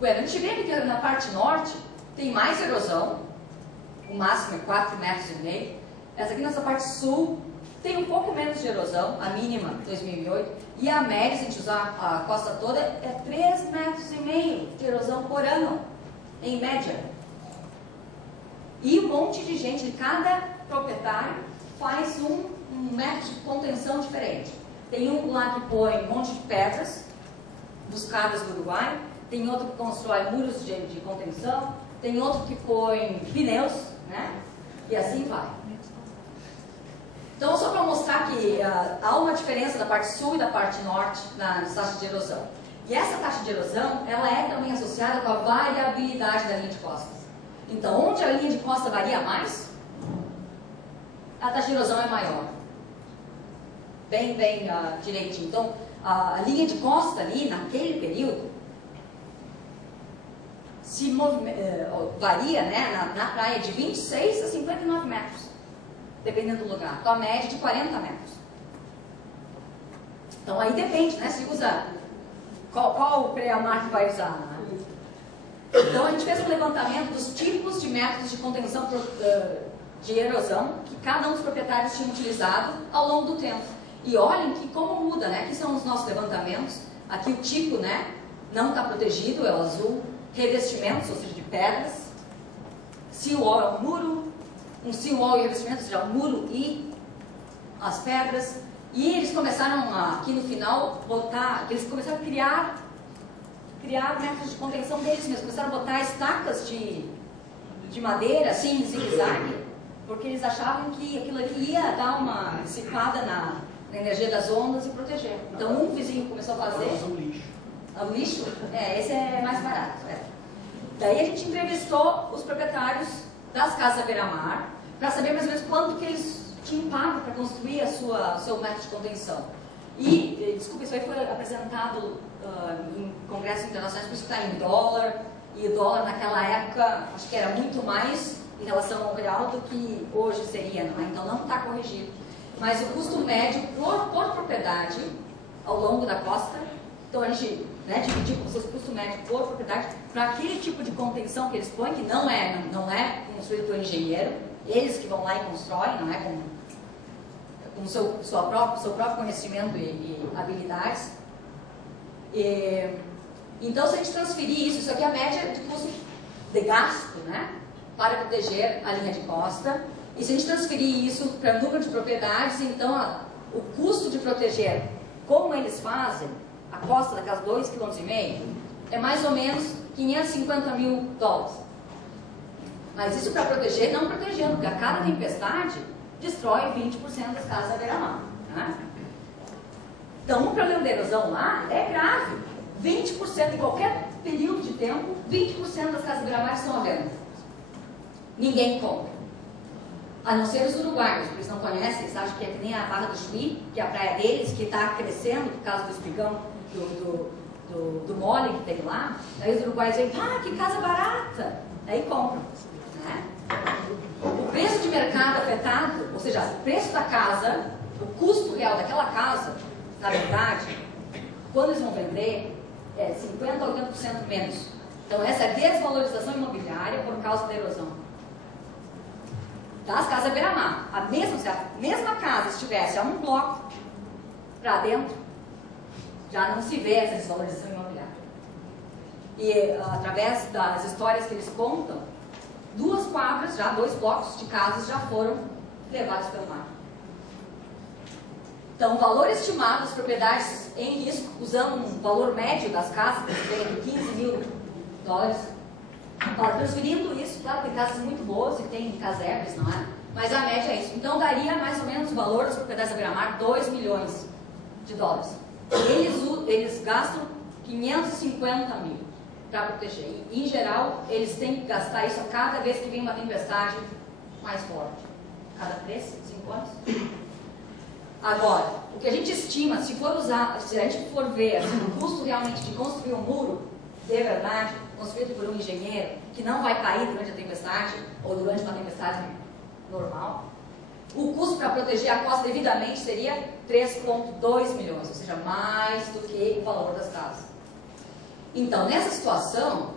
A gente vê que na parte norte tem mais erosão. O máximo é 4,5 metros. Essa aqui nessa parte sul tem um pouco menos de erosão, a mínima 2008, e a média, se a gente usar a costa toda, é 3,5 metros de erosão por ano, em média. E um monte de gente, cada proprietário faz um método de contenção diferente. Tem um lá que põe um monte de pedras buscadas do Uruguai, tem outro que constrói muros de contenção, tem outro que põe pneus, né? E assim vai. Então, só para mostrar que há uma diferença da parte sul e da parte norte nas taxas de erosão. E essa taxa de erosão, ela é também associada com a variabilidade da linha de costas. Então, onde a linha de costa varia mais, a taxa de erosão é maior. Bem direitinho. Então, a linha de costa ali, naquele período, varia, né, na praia de 26 a 59 metros. Dependendo do lugar. Então, a média de 40 metros. Então, aí depende, né? Se usa... Qual pré-mar que vai usar? Né? Então, a gente fez um levantamento dos tipos de métodos de contenção de erosão que cada um dos proprietários tinha utilizado ao longo do tempo. E olhem que como muda, né? Aqui são os nossos levantamentos. Aqui o tipo, né? Não está protegido, é o azul. Revestimentos, ou seja, de pedras. Seawall é um muro. Um seawall e revestimento, ou seja, o muro e as pedras. E eles começaram aqui no final, eles começaram a criar métodos de contenção deles mesmos. Começaram a botar estacas de madeira, assim, em zigue-zague, porque eles achavam que aquilo ali ia dar uma dissipada na energia das ondas e proteger. Então, um vizinho começou a fazer... O lixo. O lixo? Esse é mais barato. Daí a gente entrevistou os proprietários das casas à beira-mar para saber mais ou menos quanto que eles tinham pago para construir o seu método de contenção. E, desculpa, isso aí foi apresentado em congressos internacionais, por isso está em dólar, e o dólar naquela época, acho que era muito mais em relação ao real do que hoje seria, não é? Então não está corrigido. Mas o custo médio por propriedade ao longo da costa, então a gente dividir com o custo médio por propriedade para aquele tipo de contenção que eles põem, que não é construído por engenheiro, eles que vão lá e constroem, não é com seu próprio conhecimento e habilidades. Então, se a gente transferir isso aqui é a média de custo de gasto, né, para proteger a linha de costa, e se a gente transferir isso para o número de propriedades, então o custo de proteger, como eles fazem, a costa daquelas 2,5 km, é mais ou menos 550 mil dólares. Mas isso para proteger, não protegendo, porque a cada tempestade destrói 20% das casas à beira-mar. Né? Então, o problema de erosão lá é grave. 20% em qualquer período de tempo, 20% das casas à beira-mar estão à venda. Ninguém compra. A não ser os uruguaios, porque eles não conhecem, eles acham que é que nem a Barra do Chuí, que é a praia deles, que está crescendo por causa do espigão do mole que tem lá. Aí os uruguaios dizem, que casa barata! Aí compram. Né? O preço de mercado afetado, ou seja, o preço da casa, o custo real daquela casa, na verdade, quando eles vão vender, é 50% a 80% menos. Então essa é a desvalorização imobiliária por causa da erosão. Das casas à beira-mar. Se a mesma casa estivesse a um bloco para dentro, já não se vê essa desvalorização imobiliária. E através das histórias que eles contam, 2 quadras, 2 blocos de casas já foram levados pelo mar. Então, o valor estimado das propriedades em risco, usando um valor médio das casas, que vem de 15 mil dólares, transferindo isso, claro, tem casas muito boas e tem casebres, não é? Mas a média é isso. Então, daria mais ou menos o valor das propriedades à beira-mar, 2 milhões de dólares. Eles gastam 550 mil para proteger. E, em geral, eles têm que gastar isso a cada vez que vem uma tempestade mais forte. Cada 3, 5 anos. Agora, o que a gente estima, se a gente for ver o custo realmente de construir um muro, de verdade, construído por um engenheiro, que não vai cair durante a tempestade, ou durante uma tempestade normal, o custo para proteger a costa devidamente seria 3,2 milhões, ou seja, mais do que o valor das casas. Então, nessa situação,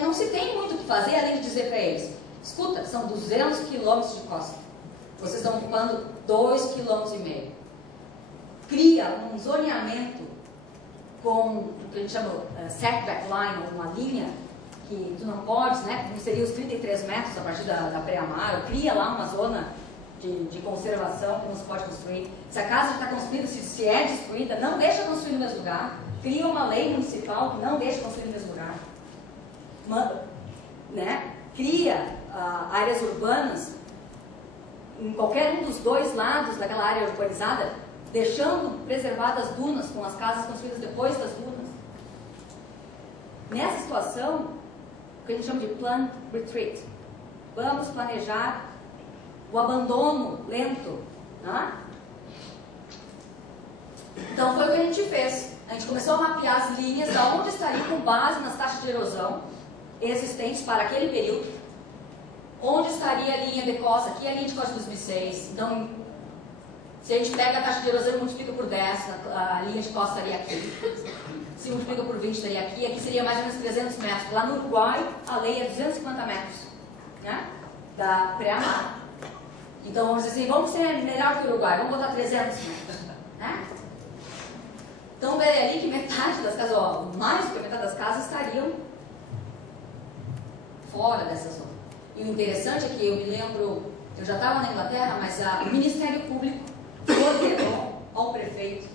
não se tem muito o que fazer, além de dizer para eles, escuta, são 200 quilômetros de costa, vocês estão ocupando 2,5 km. Cria um zoneamento com o que a gente chama setback line, ou uma linha que tu não podes, né, como seria os 33 metros a partir da pré-amar, cria lá uma zona de conservação que não se pode construir. Se a casa está construída, se é destruída, não deixa construir no mesmo lugar. Cria uma lei municipal que não deixa construir no mesmo lugar. Cria áreas urbanas em qualquer um dos 2 lados daquela área urbanizada, deixando preservadas dunas com as casas construídas depois das dunas. Nessa situação, o que a gente chama de plan retreat. Vamos planejar o abandono lento. Né? Então foi o que a gente fez. A gente começou a mapear as linhas de onde estariam com base nas taxas de erosão existentes para aquele período. Onde estaria a linha de costa? Aqui é a linha de costa de 2006. Então, se a gente pega a taxa de erosão e multiplica por 10, a linha de costa estaria aqui. Se multiplica por 20, estaria aqui. Aqui seria mais ou menos 300 metros. Lá no Uruguai, a lei é 250 metros, né? Da pré-amar. Então, vamos dizer assim, vamos ser melhor que o Uruguai. Vamos botar 300 metros, né? Então, vê ali que metade das casas, mais do que a metade das casas, estariam fora dessa zona. E o interessante é que eu me lembro, eu já estava na Inglaterra, mas o Ministério Público ordenou ao prefeito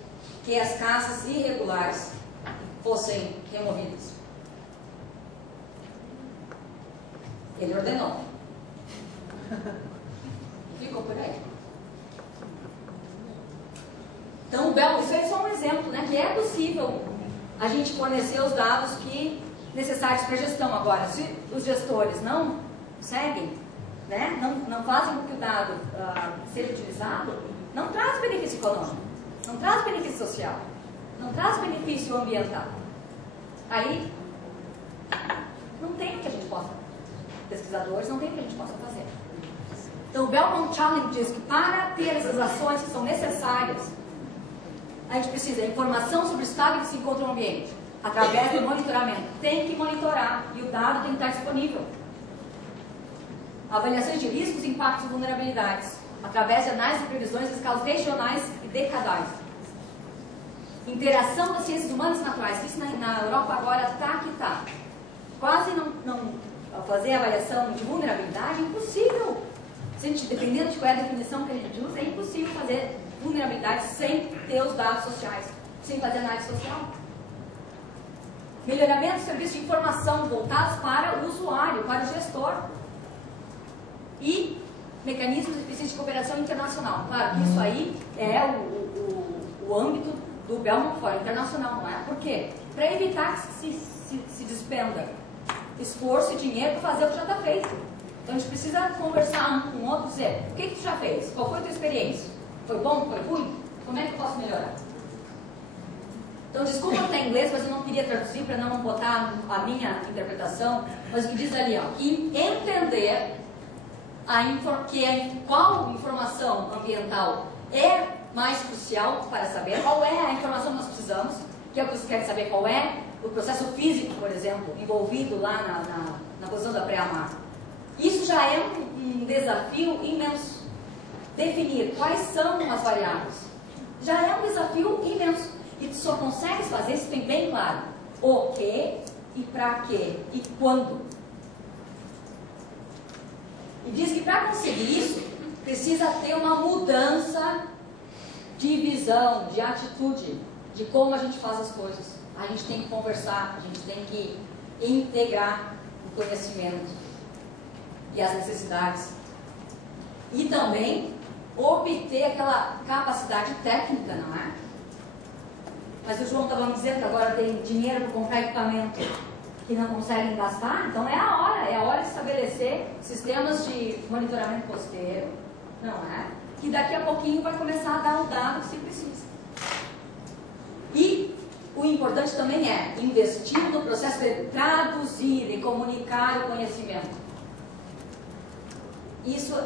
que as casas irregulares fossem removidas. Ele ordenou. Ficou por aí. Então, isso é só um exemplo, né? Que é possível a gente fornecer os dados que necessários para a gestão. Agora, se os gestores não seguem, né, não fazem com que o dado seja utilizado, não traz benefício econômico, não traz benefício social, não traz benefício ambiental. Aí, não tem o que a gente possa, pesquisadores, não tem o que a gente possa fazer. Então, o Belmont Challenge diz que para ter essas ações que são necessárias, a gente precisa de informação sobre o estado em que se encontra o ambiente, através do monitoramento. Tem que monitorar e o dado tem que estar disponível. Avaliações de riscos, impactos e vulnerabilidades, através de análise de previsões em escalas regionais e decadais. Interação das ciências humanas e naturais, isso na Europa agora está que está. Quase não fazer avaliação de vulnerabilidade é impossível. Se a gente, dependendo de qual é a definição que a gente usa, é impossível fazer vulnerabilidade sem ter os dados sociais, sem fazer análise social. Melhoramento de serviços de informação voltados para o usuário, para o gestor. E mecanismos eficientes de cooperação internacional. Claro que isso aí é o âmbito do Belmont Fórum Internacional, não é? Por quê? Para evitar que se despenda esforço e dinheiro para fazer o que já está feito. Então a gente precisa conversar um com o outro e dizer, o que tu já fez? Qual foi a tua experiência? Foi bom? Foi ruim? Como é que eu posso melhorar? Então desculpa não ter inglês, mas eu não queria traduzir para não botar a minha interpretação, mas o que diz ali, ó, que entender qual informação ambiental é mais crucial para saber, qual é a informação que nós precisamos, que é o que você quer saber, qual é o processo físico, por exemplo, envolvido lá na posição da pré-amar. Isso já é um desafio imenso. Definir quais são as variáveis já é um desafio imenso. E tu só consegues fazer se tem bem claro o que e para quê e quando. E diz que para conseguir isso, precisa ter uma mudança de visão, de atitude, de como a gente faz as coisas. A gente tem que conversar, a gente tem que integrar o conhecimento e as necessidades. E também obter aquela capacidade técnica, não é? Mas o João estava me dizendo que agora tem dinheiro para comprar equipamento que não conseguem gastar, então é a hora de estabelecer sistemas de monitoramento costeiro, não é? Que daqui a pouquinho vai começar a dar o dado que se precisa. E o importante também é investir no processo de traduzir e comunicar o conhecimento. Isso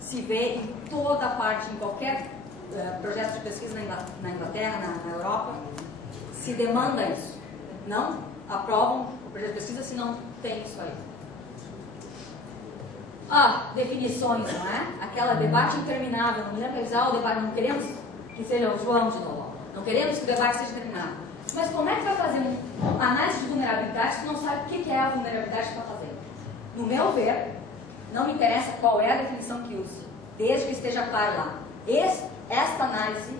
se vê em toda parte, em qualquer projeto de pesquisa na Inglaterra, na Europa, se demanda isso. Não aprovam o projeto de pesquisa se não tem isso aí. Definições, não é? Aquela debate interminável, não me lembro realizar o debate, não queremos que seja o João de novo, não queremos que o debate seja terminado. Mas como é que vai fazer uma análise de vulnerabilidade se tu não sabe o que é a vulnerabilidade que tu está fazendo? No meu ver, não me interessa qual é a definição que use, desde que esteja claro lá. Esta análise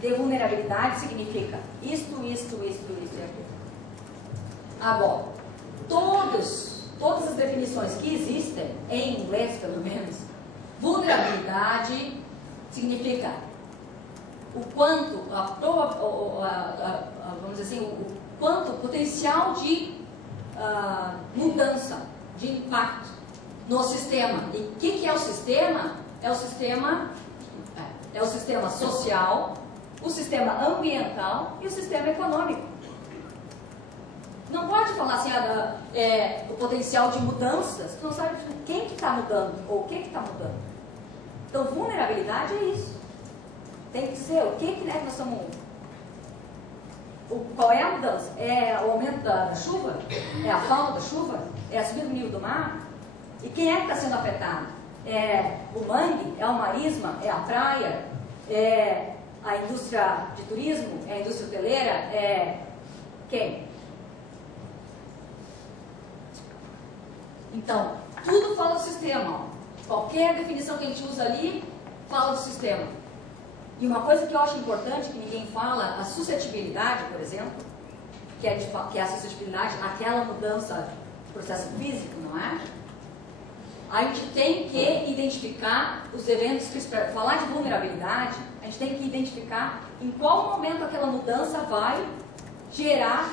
de vulnerabilidade significa isto e aquilo. Agora, todas as definições que existem, em inglês pelo menos, vulnerabilidade significa o quanto, vamos dizer assim, o quanto potencial de mudança, de impacto no sistema. E o que é o sistema? É o sistema social, o sistema ambiental e o sistema econômico. Não pode falar assim, o potencial de mudanças, tu não sabe quem que está mudando ou o que está mudando. Então, vulnerabilidade é isso. Tem que ser o que nós estamos... Qual é a mudança? É o aumento da chuva? É a falta da chuva? É a subida do nível do mar? E quem é que está sendo afetado? É o mangue? É o marisma? É a praia? É a indústria de turismo? É a indústria hoteleira? É quem? Então, tudo fala do sistema. Ó. Qualquer definição que a gente usa ali, fala do sistema. E uma coisa que eu acho importante, que ninguém fala, a suscetibilidade, por exemplo, que é a suscetibilidade àquela mudança do processo físico, não é? A gente tem que identificar os eventos que, para falar de vulnerabilidade, a gente tem que identificar em qual momento aquela mudança vai gerar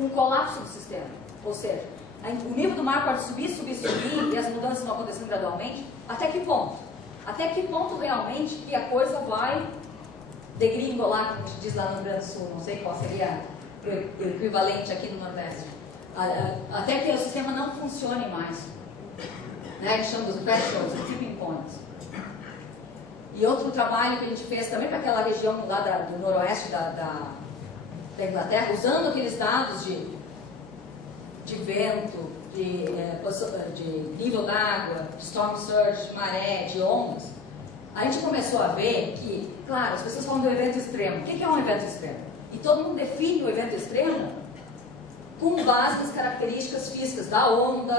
com o colapso do sistema. Ou seja, o nível do mar pode subir, subir, subir, e as mudanças vão acontecendo gradualmente. Até que ponto? Até que ponto realmente que a coisa vai degringolar, como a gente diz lá no Rio Grande do Sul, não sei qual seria o equivalente aqui no Nordeste. Até que o sistema não funcione mais. Né? A gente chama dos thresholds, tipping points. E outro trabalho que a gente fez também para aquela região lá do noroeste da Inglaterra, usando aqueles dados de vento, de nível d'água, de storm surge, de maré, de ondas, a gente começou a ver que, claro, as pessoas falam do evento extremo. O que é um evento extremo? E todo mundo define o evento extremo com base nas características físicas da onda,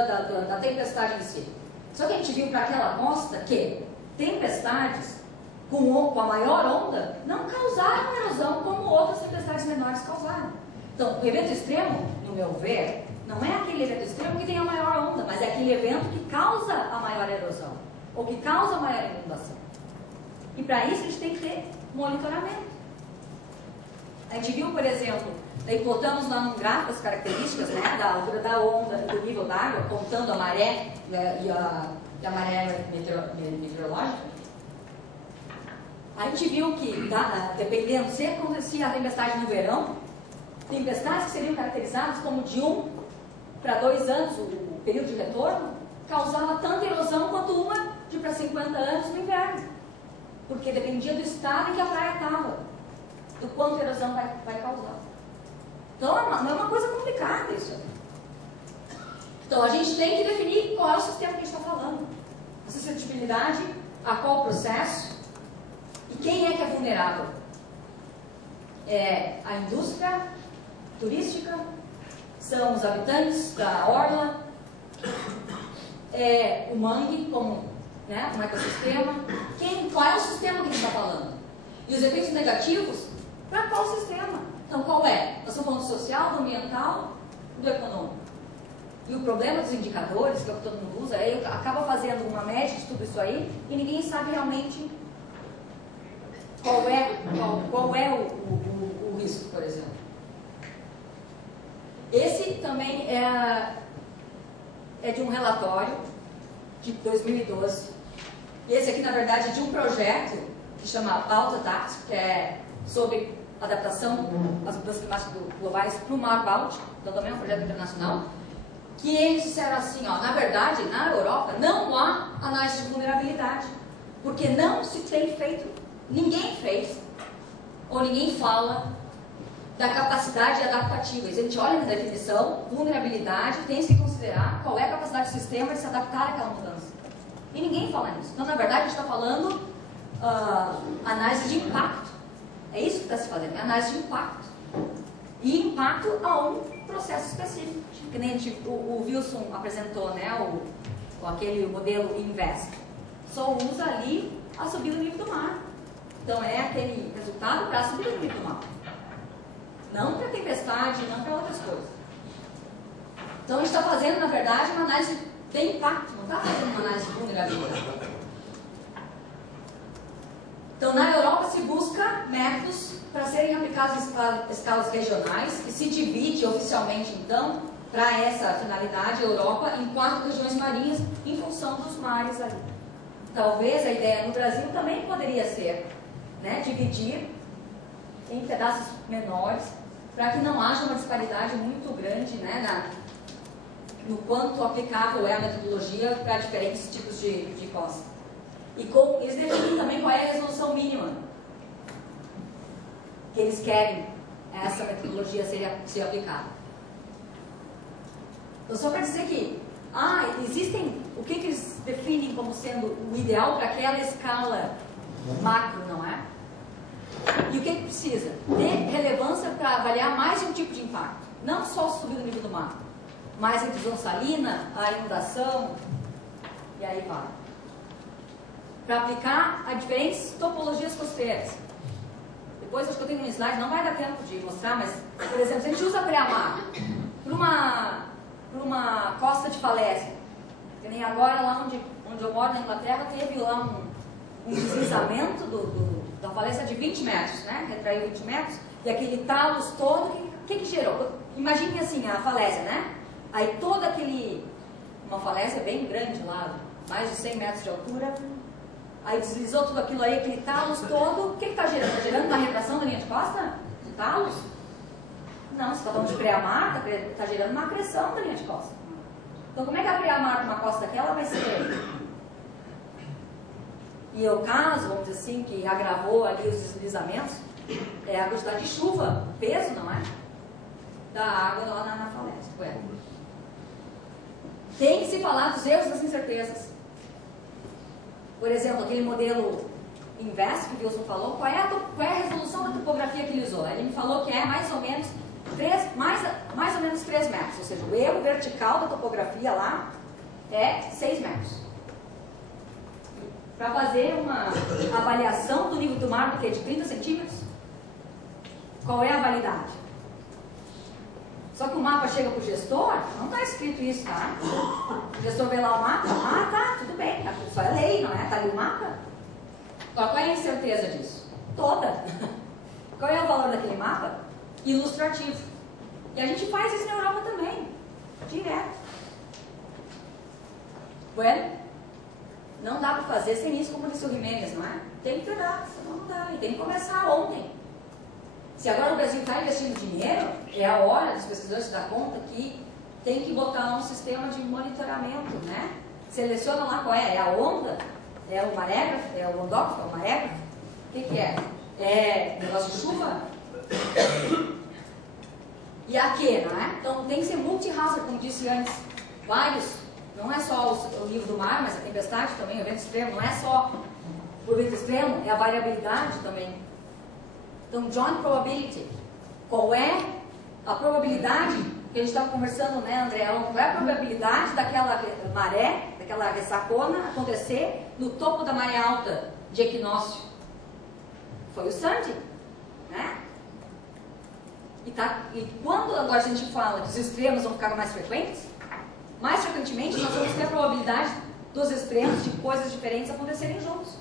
da tempestade em si. Só que a gente viu para aquela costa que tempestades com a maior onda não causaram erosão como outras tempestades menores causaram. Então, o evento extremo, no meu ver, não é aquele evento extremo que tem a maior onda, mas é aquele evento que causa a maior erosão, ou que causa a maior inundação. E para isso a gente tem que ter monitoramento. A gente viu, por exemplo, daí botamos lá num gráfico as características, né, da altura da onda e do nível da água, contando a maré e a maré meteorológica. A gente viu que, dependendo se acontecia a tempestade no verão, tempestades que seriam caracterizadas como de 1 para 2 anos, o período de retorno, causava tanta erosão quanto uma de para 50 anos no inverno. Porque dependia do estado em que a praia estava, do quanto a erosão vai causar. Então, não é uma coisa complicada isso. Então, a gente tem que definir qual é o sistema que a gente está falando. A suscetibilidade, a qual processo e quem é que é vulnerável. É a indústria turística, são os habitantes da orla, é o mangue como, né, um ecossistema. Qual é o sistema que a gente está falando? E os efeitos negativos, para qual sistema? Então, qual é? Nós estamos falando do social, do ambiental, do econômico. E o problema dos indicadores, que é o que todo mundo usa, é acaba fazendo uma média de tudo isso aí e ninguém sabe realmente qual é o risco, por exemplo. Esse também é de um relatório de 2012. Esse aqui, na verdade, é de um projeto que chama AltAdapt, que é sobre adaptação às mudanças climáticas globais para o Mar Báltico, então também é um projeto internacional, que eles disseram assim, ó, na verdade, na Europa não há análise de vulnerabilidade, porque não se tem feito, ninguém fez, ou ninguém fala da capacidade adaptativa. A gente olha na definição, vulnerabilidade, tem que considerar qual é a capacidade do sistema de se adaptar àquela mudança. E ninguém fala nisso. Então, na verdade, a gente está falando análise de impacto. É isso que está se fazendo, é análise de impacto. E impacto a um processo específico. Que nem o Wilson apresentou, né, aquele modelo INVEST. Só usa ali a subida do nível do mar. Então, é aquele resultado para a subida do nível do mar. Não para tempestade, não para outras coisas. Então, a gente está fazendo, na verdade, uma análise de impacto, não está fazendo uma análise de vulnerabilidade. Então, na Europa se busca métodos para serem aplicados em escalas regionais e se divide oficialmente, então, para essa finalidade, a Europa em 4 regiões marinhas em função dos mares ali. Talvez a ideia no Brasil também poderia ser, né, dividir em pedaços menores para que não haja uma disparidade muito grande, né, no quanto aplicável é a metodologia para diferentes tipos de costa. E eles definem também qual é a resolução mínima que eles querem essa metodologia ser aplicada. Então, só para dizer que existem, o que eles definem como sendo o ideal para aquela escala macro, não é? E o que precisa? Ter relevância para avaliar mais de um tipo de impacto. Não só o subir do nível do mar, mas a infusão salina, a inundação, e aí vai. Para aplicar a diferentes topologias costeiras. Depois, acho que eu tenho um slide, não vai dar tempo de mostrar, mas, por exemplo, se a gente usa pré-mar para uma costa de falésia, que nem agora lá onde eu moro, na Inglaterra, teve lá um deslizamento da falésia de 20 metros, né? Retraiu 20 metros, e aquele talos todo que gerou? Imagine assim, a falésia, né? Aí todo aquele... Uma falésia bem grande lá, mais de 100 metros de altura. Aí deslizou tudo aquilo aí, aquele talos todo. O que está gerando? Está gerando uma retração da linha de costa? De talos? Não, você está falando de preamar, está gerando uma acreção da linha de costa. Então como é que a preamar com uma costa daquela vai ser? E o caso, vamos dizer assim, que agravou ali os deslizamentos, é a quantidade de chuva, peso, não é? Da água lá na falésia. Ué. Tem que se falar dos erros e das incertezas. Por exemplo, aquele modelo inverso que o Wilson falou, qual é a resolução da topografia que ele usou? Ele me falou que é mais ou menos 3 metros, ou seja, o erro vertical da topografia lá é 6 metros. Para fazer uma avaliação do nível do mar, do que? De 30 centímetros? Qual é a validade? Só que o mapa chega para o gestor, não está escrito isso, tá? O gestor vê lá o mapa, tá, tudo bem, só é lei, não é? Está ali o mapa. Qual é a incerteza disso? Toda. Qual é o valor daquele mapa? Ilustrativo. E a gente faz isso na Europa também, direto. Bueno, não dá para fazer sem isso, como disse o Jimenez, não é? Tem que ter dados, senão não dá. E tem que começar ontem. Se agora o Brasil está investindo dinheiro, é a hora dos pesquisadores se dar conta que tem que botar um sistema de monitoramento, né? Seleciona lá qual é. É a onda? É o marégrafo? É o ondógrafo? É o marégrafo? O que é? É negócio de chuva? E a quê, não é? Então tem que ser multi-hazard, como disse antes. Vários. Não é só o nível do mar, mas a tempestade também, o vento extremo. Não é só o vento extremo, é a variabilidade também. Então, joint probability. Qual é a probabilidade que a gente estava conversando, né, André? Qual é a probabilidade daquela maré, daquela ressacona acontecer no topo da maré alta de equinócio? Foi o Sandy, né? E quando agora a gente fala que os extremos vão ficar mais frequentemente nós vamos ter a probabilidade dos extremos de coisas diferentes acontecerem juntos.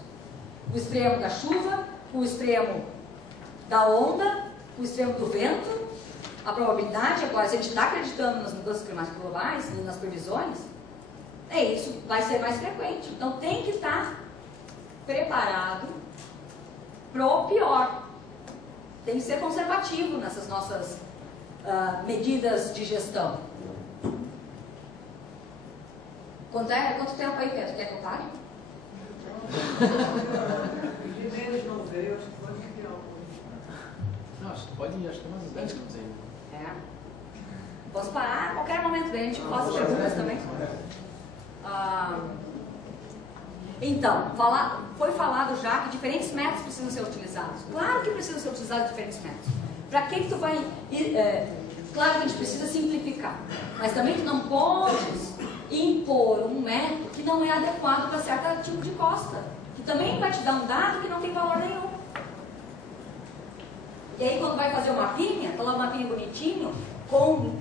O extremo da chuva, o extremo da onda, o extremo do vento, a probabilidade, agora, se a gente está acreditando nas mudanças climáticas globais e nas previsões, é isso, vai ser mais frequente. Então tem que estar preparado pro pior. Tem que ser conservativo nessas nossas medidas de gestão. Quanto tempo aí, Pedro? Quer que eu pare? Não, acho que pode ir, acho que é umas 10 minutos aí. É. Posso parar a qualquer momento, daí a gente possa perguntas também. Então, foi falado já que diferentes métodos precisam ser utilizados. Claro que precisam ser utilizados diferentes métodos. Para que tu vai... claro que a gente precisa simplificar, mas também tu não podes impor um método que não é adequado para certo tipo de costa, que também vai te dar um dado que não tem valor nenhum. E aí quando vai fazer o mapinha, coloca um mapinha bonitinho, com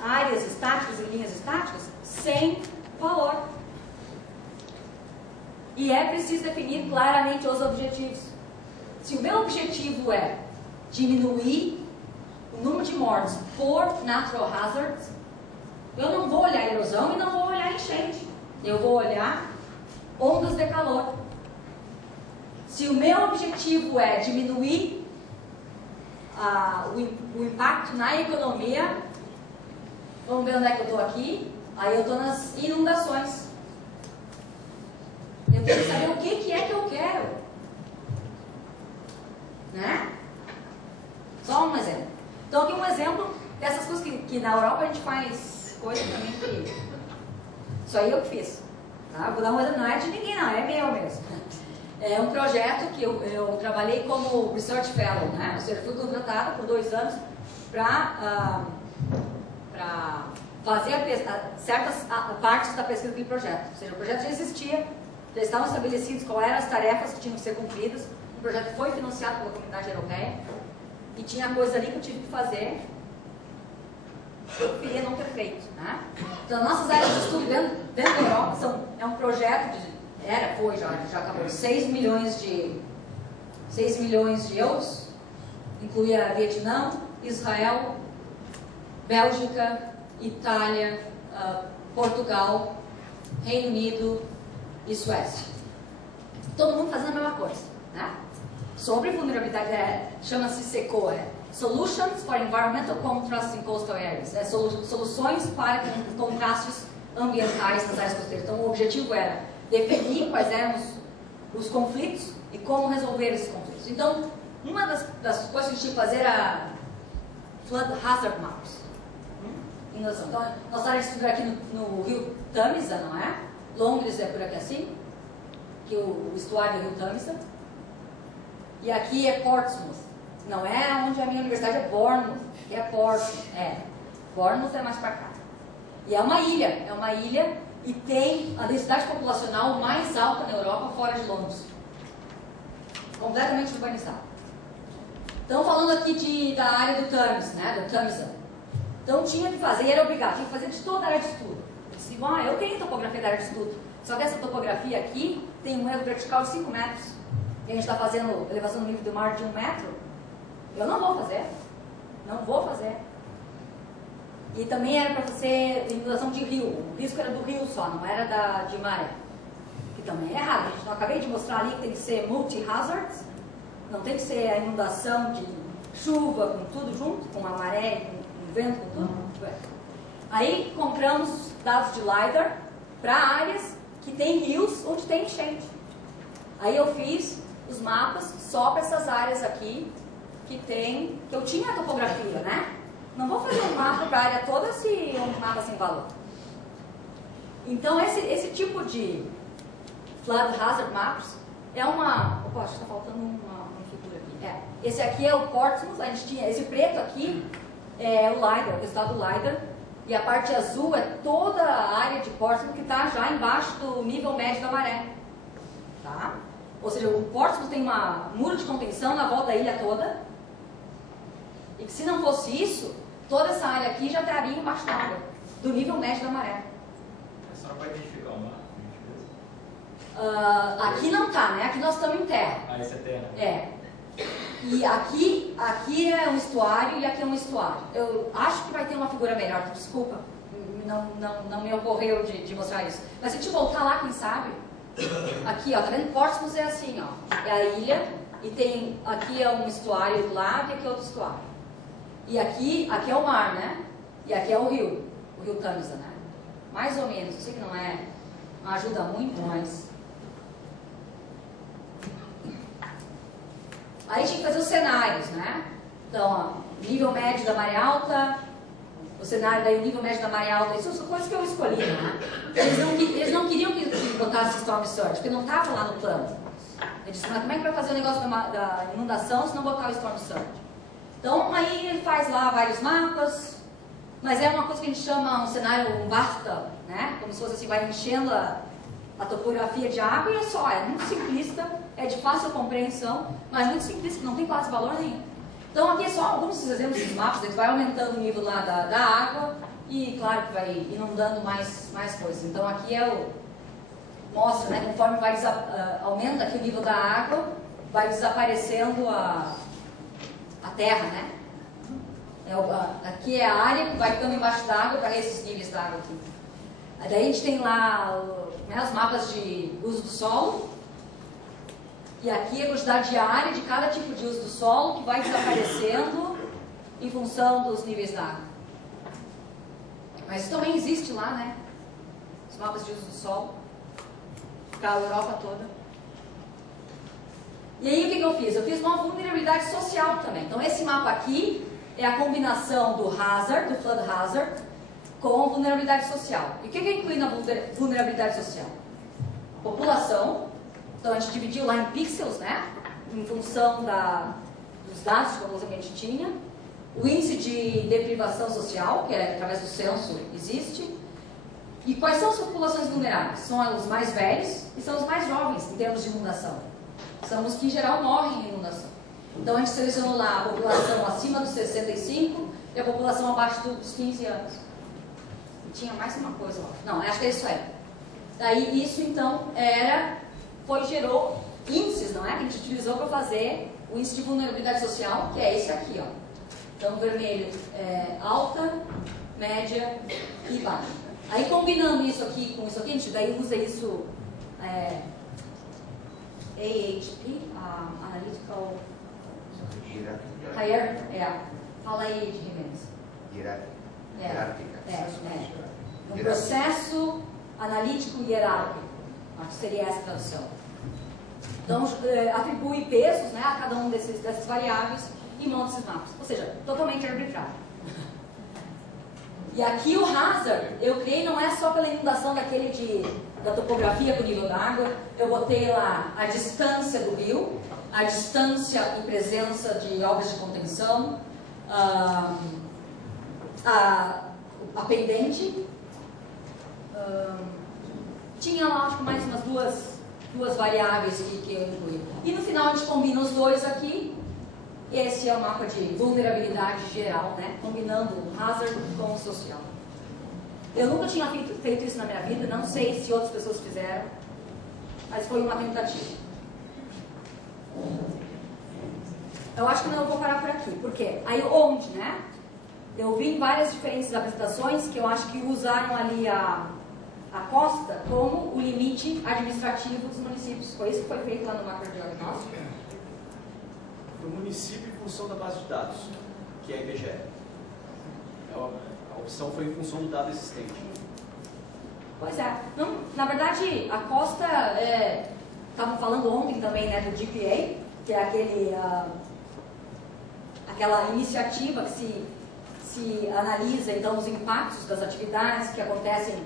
áreas estáticas e linhas estáticas, sem valor. E é preciso definir claramente os objetivos. Se o meu objetivo é diminuir o número de mortes por natural hazards, eu não vou olhar erosão e não vou olhar enchente. Eu vou olhar ondas de calor. Se o meu objetivo é diminuir o impacto na economia, vamos ver onde é que eu estou aqui. Aí eu estou nas inundações. Eu tenho que saber o que é que eu quero, né? Só um exemplo. Então aqui um exemplo dessas coisas que na Europa a gente faz coisa também que isso aí eu que fiz, tá? Vou dar uma olhada, não é de ninguém não, é meu mesmo. É um projeto que eu trabalhei como Research Fellow, né? Ou seja, fui contratada por 2 anos para fazer certas partes da pesquisa daquele projeto. Ou seja, o projeto já existia, já estavam estabelecidos quais eram as tarefas que tinham que ser cumpridas. O projeto foi financiado pela Comunidade Europeia e tinha coisa ali que eu tive que fazer que eu queria não ter feito, né? Então, nossas áreas de estudo dentro da Europa é um projeto já acabou, 6 milhões de euros, incluía Vietnã, Israel, Bélgica, Itália, Portugal, Reino Unido e Suécia. Todo mundo fazendo a mesma coisa, né? Sobre vulnerabilidade, chama-se SECO, Solutions for Environmental Contrasts in Coastal Areas, soluções para contrastes ambientais nas áreas costeiras. Então o objetivo era definir quais eram os conflitos e como resolver esses conflitos. Então, uma das coisas que a gente tinha que fazer era Flood Hazard Maps. Então, nossa área de estudo é aqui no rio Tamisa, não é? Londres é por aqui assim, que o estuário do rio Tamisa. E aqui é Portsmouth. Não é onde a minha universidade é Bournemouth, que é Portsmouth. Bournemouth é mais para cá. E é uma ilha e tem a densidade populacional mais alta na Europa, fora de Londres. Completamente urbanizado. Então, falando aqui da área do Thames, né, do Tamisa. Então, tinha que fazer, e era obrigado, tinha que fazer de toda a área de estudo. Eu disse, eu tenho topografia da área de estudo, só que essa topografia aqui tem um erro vertical de 5 metros. E a gente está fazendo elevação do nível do mar de 1 metro. Eu não vou fazer. Não vou fazer. E também era para fazer inundação de rio. O risco era do rio só, não era de maré. Que também é errado. A gente não acabei de mostrar ali que tem que ser multi-hazards. Não tem que ser a inundação de chuva com tudo junto, com a maré, com o vento, com tudo. Aí compramos dados de LiDAR para áreas que tem rios onde tem enchente. Aí eu fiz os mapas só para essas áreas aqui que eu tinha a topografia, né? Não vou fazer um mapa para a área toda se um mapa sem valor. Então esse tipo de Flood Hazard Maps é uma... Opa, acho que está faltando uma figura aqui. Esse aqui é o Portsmouth, a gente tinha... Esse preto aqui é o LiDAR, o resultado do LiDAR. E a parte azul é toda a área de Portsmouth que está já embaixo do nível médio da maré. Tá? Ou seja, o Portsmouth tem um muro de contenção na volta da ilha toda. E que se não fosse isso, toda essa área aqui já estaria embaixo da água, do nível médio da maré. É só para identificar o mar? Aqui não está, né? Aqui nós estamos em terra. Isso é terra. E aqui é um estuário e aqui é um estuário. Eu acho que vai ter uma figura melhor, desculpa. Não me ocorreu de mostrar isso. Mas se a gente voltar lá, quem sabe? Aqui, ó, tá vendo? Portsmouth é assim, ó. É a ilha e tem... Aqui é um estuário do lado e aqui é outro estuário. E aqui é o mar, né? E aqui é o rio Tamisa, né? Mais ou menos, eu sei que não ajuda muito, mas... Aí tinha que fazer os cenários, né? Então, ó, nível médio da maré alta, o cenário daí, o nível médio da maré alta, isso são coisas que eu escolhi, né? Eles não queriam que botasse Storm Surge, porque não estava lá no plano. Ele disse, mas como é que vai fazer o negócio da inundação se não botar o Storm Surge? Então, aí ele faz lá vários mapas, mas é uma coisa que a gente chama um cenário, um bathtub, né? Como se fosse assim, vai enchendo a topografia de água e é muito simplista, é de fácil compreensão, mas muito simplista, não tem quase valor nenhum. Então, aqui é só alguns exemplos dos mapas, ele vai aumentando o nível lá da água e, claro, que vai inundando mais coisas. Então, aqui mostra, né, conforme aumenta aqui o nível da água, vai desaparecendo a terra, né? Aqui é a área que vai ficando embaixo d'água para esses níveis d'água aqui. Daí a gente tem lá os mapas de uso do solo. E aqui a quantidade de área de cada tipo de uso do solo que vai desaparecendo em função dos níveis d'água. Mas isso também existe lá, né? Os mapas de uso do solo. Para a Europa toda. E aí o que eu fiz? Eu fiz uma vulnerabilidade social também. Então esse mapa aqui é a combinação do hazard, do flood hazard, com vulnerabilidade social. E o que inclui na vulnerabilidade social? A população. Então a gente dividiu lá em pixels, né? Em função dos dados de população que a gente tinha. O índice de deprivação social, que é através do censo, existe. E quais são as populações vulneráveis? São os mais velhos e são os mais jovens em termos de inundação. São os que em geral morrem em inundação. Então a gente selecionou lá a população acima dos 65 e a população abaixo dos 15 anos. E tinha mais uma coisa lá. Não, acho que é isso aí. Daí isso então gerou índices, não é? Que a gente utilizou para fazer o índice de vulnerabilidade social, que é esse aqui, ó. Então, vermelho é alta, média e baixa. Aí, combinando isso aqui com isso aqui, a gente daí usa isso, AHP, Analytical Hierarchy. Fala aí, Jimenez. Hierárquica. Um processo analítico hierárquico, acho que seria essa a tradução. Então, atribui pesos, né, a cada um dessas variáveis e monta esses mapas. Ou seja, totalmente arbitrário. E aqui o hazard, eu criei não é só pela inundação da topografia com o nível d'água, eu botei lá a distância do rio, a distância e presença de obras de contenção, a pendente, tinha lá acho que mais umas duas variáveis que eu incluí. E no final a gente combina os dois aqui. Esse é o mapa de vulnerabilidade geral, né? Combinando o hazard com o social. Eu nunca tinha feito isso na minha vida, não sei se outras pessoas fizeram, mas foi uma tentativa. Eu acho que não vou parar por aqui, porque aí onde, né? Eu vi em várias diferentes apresentações que eu acho que usaram ali a costa como o limite administrativo dos municípios. Foi isso que foi feito lá no macrodiagnóstico? O município em função da base de dados, que é a IBGE. A opção foi em função do dado existente. Pois é. Não, na verdade, a costa, estavam falando ontem também, né, do GPA, que é aquela iniciativa que se analisa, então, os impactos das atividades que acontecem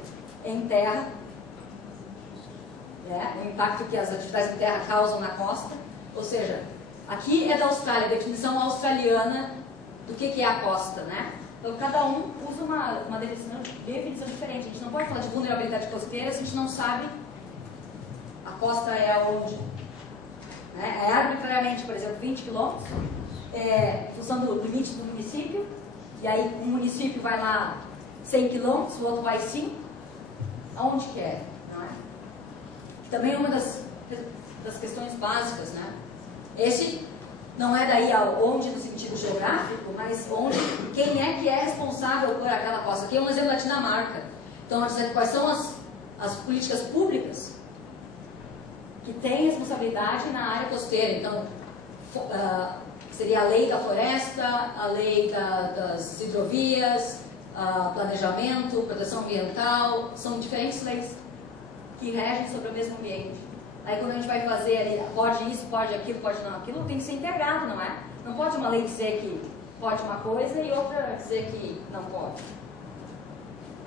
em terra, né, o impacto que as atividades em terra causam na costa, ou seja, aqui é da Austrália, a definição australiana do que é a costa, né? Então, cada um usa uma definição diferente. A gente não pode falar de vulnerabilidade costeira se a gente não sabe a costa é onde. Né? É arbitrariamente, por exemplo, 20 quilômetros, função do limite do município, e aí um município vai lá 100 quilômetros, o outro vai 5, aonde que é? Não é? Também é uma das questões básicas, né? Esse não é daí aonde no sentido geográfico, mas onde, quem é que é responsável por aquela costa. Aqui é um exemplo da Dinamarca. Então, a dizer quais são as políticas públicas que têm responsabilidade na área costeira. Então, seria a lei da floresta, a lei das hidrovias, planejamento, proteção ambiental, são diferentes leis que regem sobre o mesmo ambiente. Aí quando a gente vai fazer ali, pode isso, pode aquilo, pode não aquilo, tem que ser integrado, não é? Não pode uma lei dizer que pode uma coisa e outra dizer que não pode.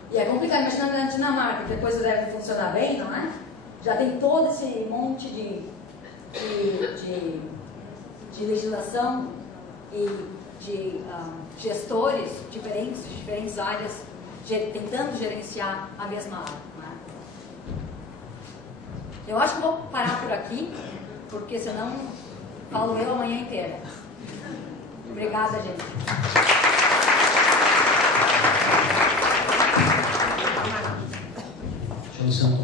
E é complicado, imaginando na Dinamarca, que depois deve funcionar bem, não é? Já tem todo esse monte de legislação e de gestores diferentes, de diferentes áreas, tentando gerenciar a mesma área. Eu acho que vou parar por aqui, porque senão falo eu a manhã inteira. Obrigada, gente. Luciano,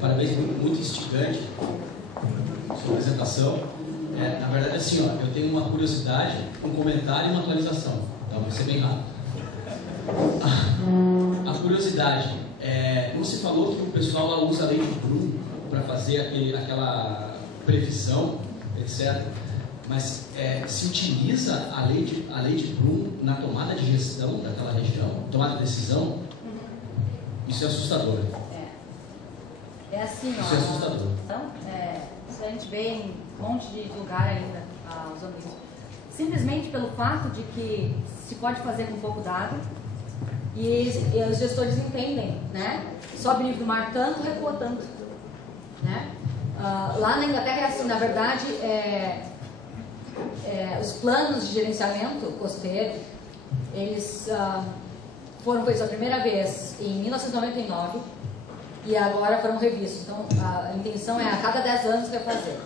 parabéns, muito instigante sua apresentação. Na verdade, assim, eu tenho uma curiosidade, um comentário e uma atualização. Então, vai ser bem rápido. A curiosidade, não se falou que o pessoal lá usa a lei de Bloom para fazer aquela previsão, etc. Mas se utiliza a lei de Bloom na tomada de gestão daquela região, tomada de decisão? Isso é assustador. É assim, isso é assustador. Então, isso a gente vê em um monte de lugar ainda usando isso. Simplesmente pelo fato de que se pode fazer com pouco dado e os gestores entendem, né? Sobe o nível do mar tanto, recua tanto, né? Lá na Inglaterra é assim, na verdade, os planos de gerenciamento costeiro, eles foram feitos a primeira vez em 1999 e agora foram revistos. Então, a intenção é a cada 10 anos refazer.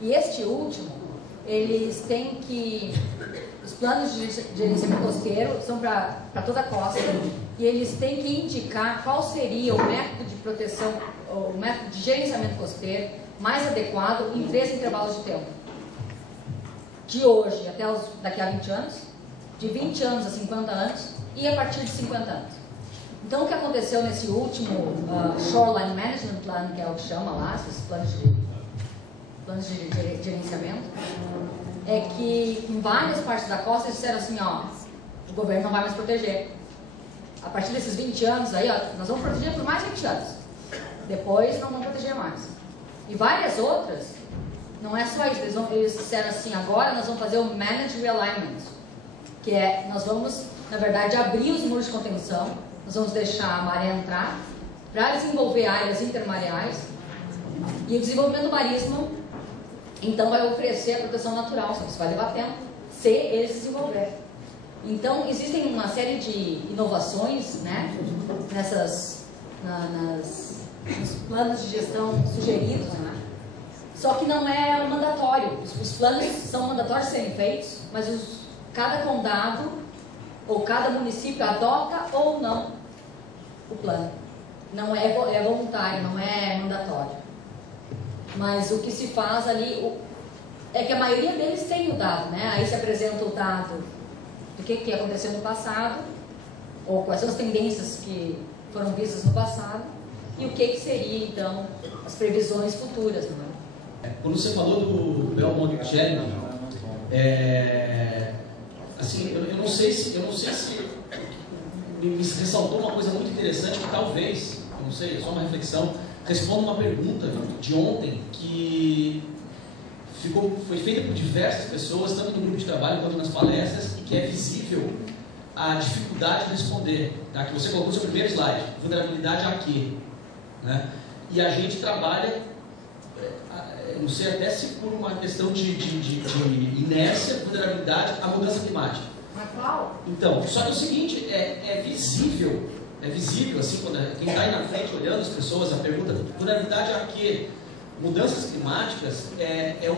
E este último, eles têm que... Os planos de gerenciamento costeiro são para toda a costa e eles têm que indicar qual seria o método de proteção, o método de gerenciamento costeiro mais adequado em 3 intervalos de tempo. de hoje até daqui a 20 anos, de 20 anos a 50 anos e a partir de 50 anos. Então, o que aconteceu nesse último Shoreline Management Plan, que é o que chama lá, esses planos de gerenciamento, é que em várias partes da costa eles disseram assim, ó, o governo não vai mais proteger. A partir desses 20 anos aí, ó, nós vamos proteger por mais 20 anos. Depois não vão proteger mais. E várias outras, não é só isso, eles disseram assim, agora nós vamos fazer o Managed Realignment, que é, nós vamos, na verdade, abrir os muros de contenção, nós vamos deixar a maré entrar, para desenvolver áreas intermareais, e o desenvolvimento do marismo, então, vai oferecer a proteção natural, só que isso vai levar tempo, se ele se desenvolver. Então, existem uma série de inovações, né, nos planos de gestão sugeridos, né? Só que não é mandatório. Os planos são mandatórios de serem feitos, mas cada condado ou cada município adota ou não o plano. Não é voluntário, não é mandatório. Mas o que se faz ali é que a maioria deles tem o dado, né? Aí se apresenta o dado do que aconteceu no passado, ou quais são as tendências que foram vistas no passado, e o que seria, então, as previsões futuras, não é? Quando você falou do Belmont Challenge, assim, eu não sei se me ressaltou uma coisa muito interessante que talvez, eu não sei, é só uma reflexão, responda uma pergunta de ontem que foi feita por diversas pessoas, tanto no grupo de trabalho quanto nas palestras, e que é visível a dificuldade de responder, tá? Que você colocou no seu primeiro slide, vulnerabilidade a quê? Né? E a gente trabalha, não sei até se por uma questão de inércia, vulnerabilidade à mudança climática. Mas qual? Então, só que é o seguinte, é visível, assim, quando quem está aí na frente olhando as pessoas, a pergunta, vulnerabilidade a quê? Mudanças climáticas é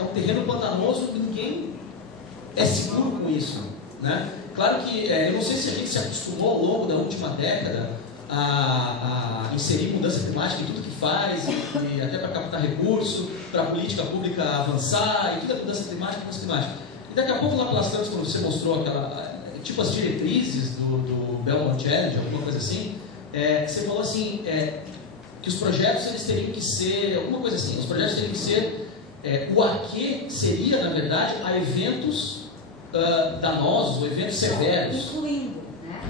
um terreno pantanoso, ninguém é seguro com isso, né? Claro que, eu não sei se a gente se acostumou ao longo da última década a inserir mudança climática em tudo que faz, e até para captar recurso, para a política pública avançar, e tudo é mudança climática. E daqui a pouco lá pelas tantas, quando você mostrou tipo as diretrizes do Belmont Challenge, alguma coisa assim, você falou assim, que os projetos eles teriam que ser, alguma coisa assim, os projetos teriam que ser, o aqui seria, na verdade, a eventos danosos, ou eventos severos. Incluindo, né?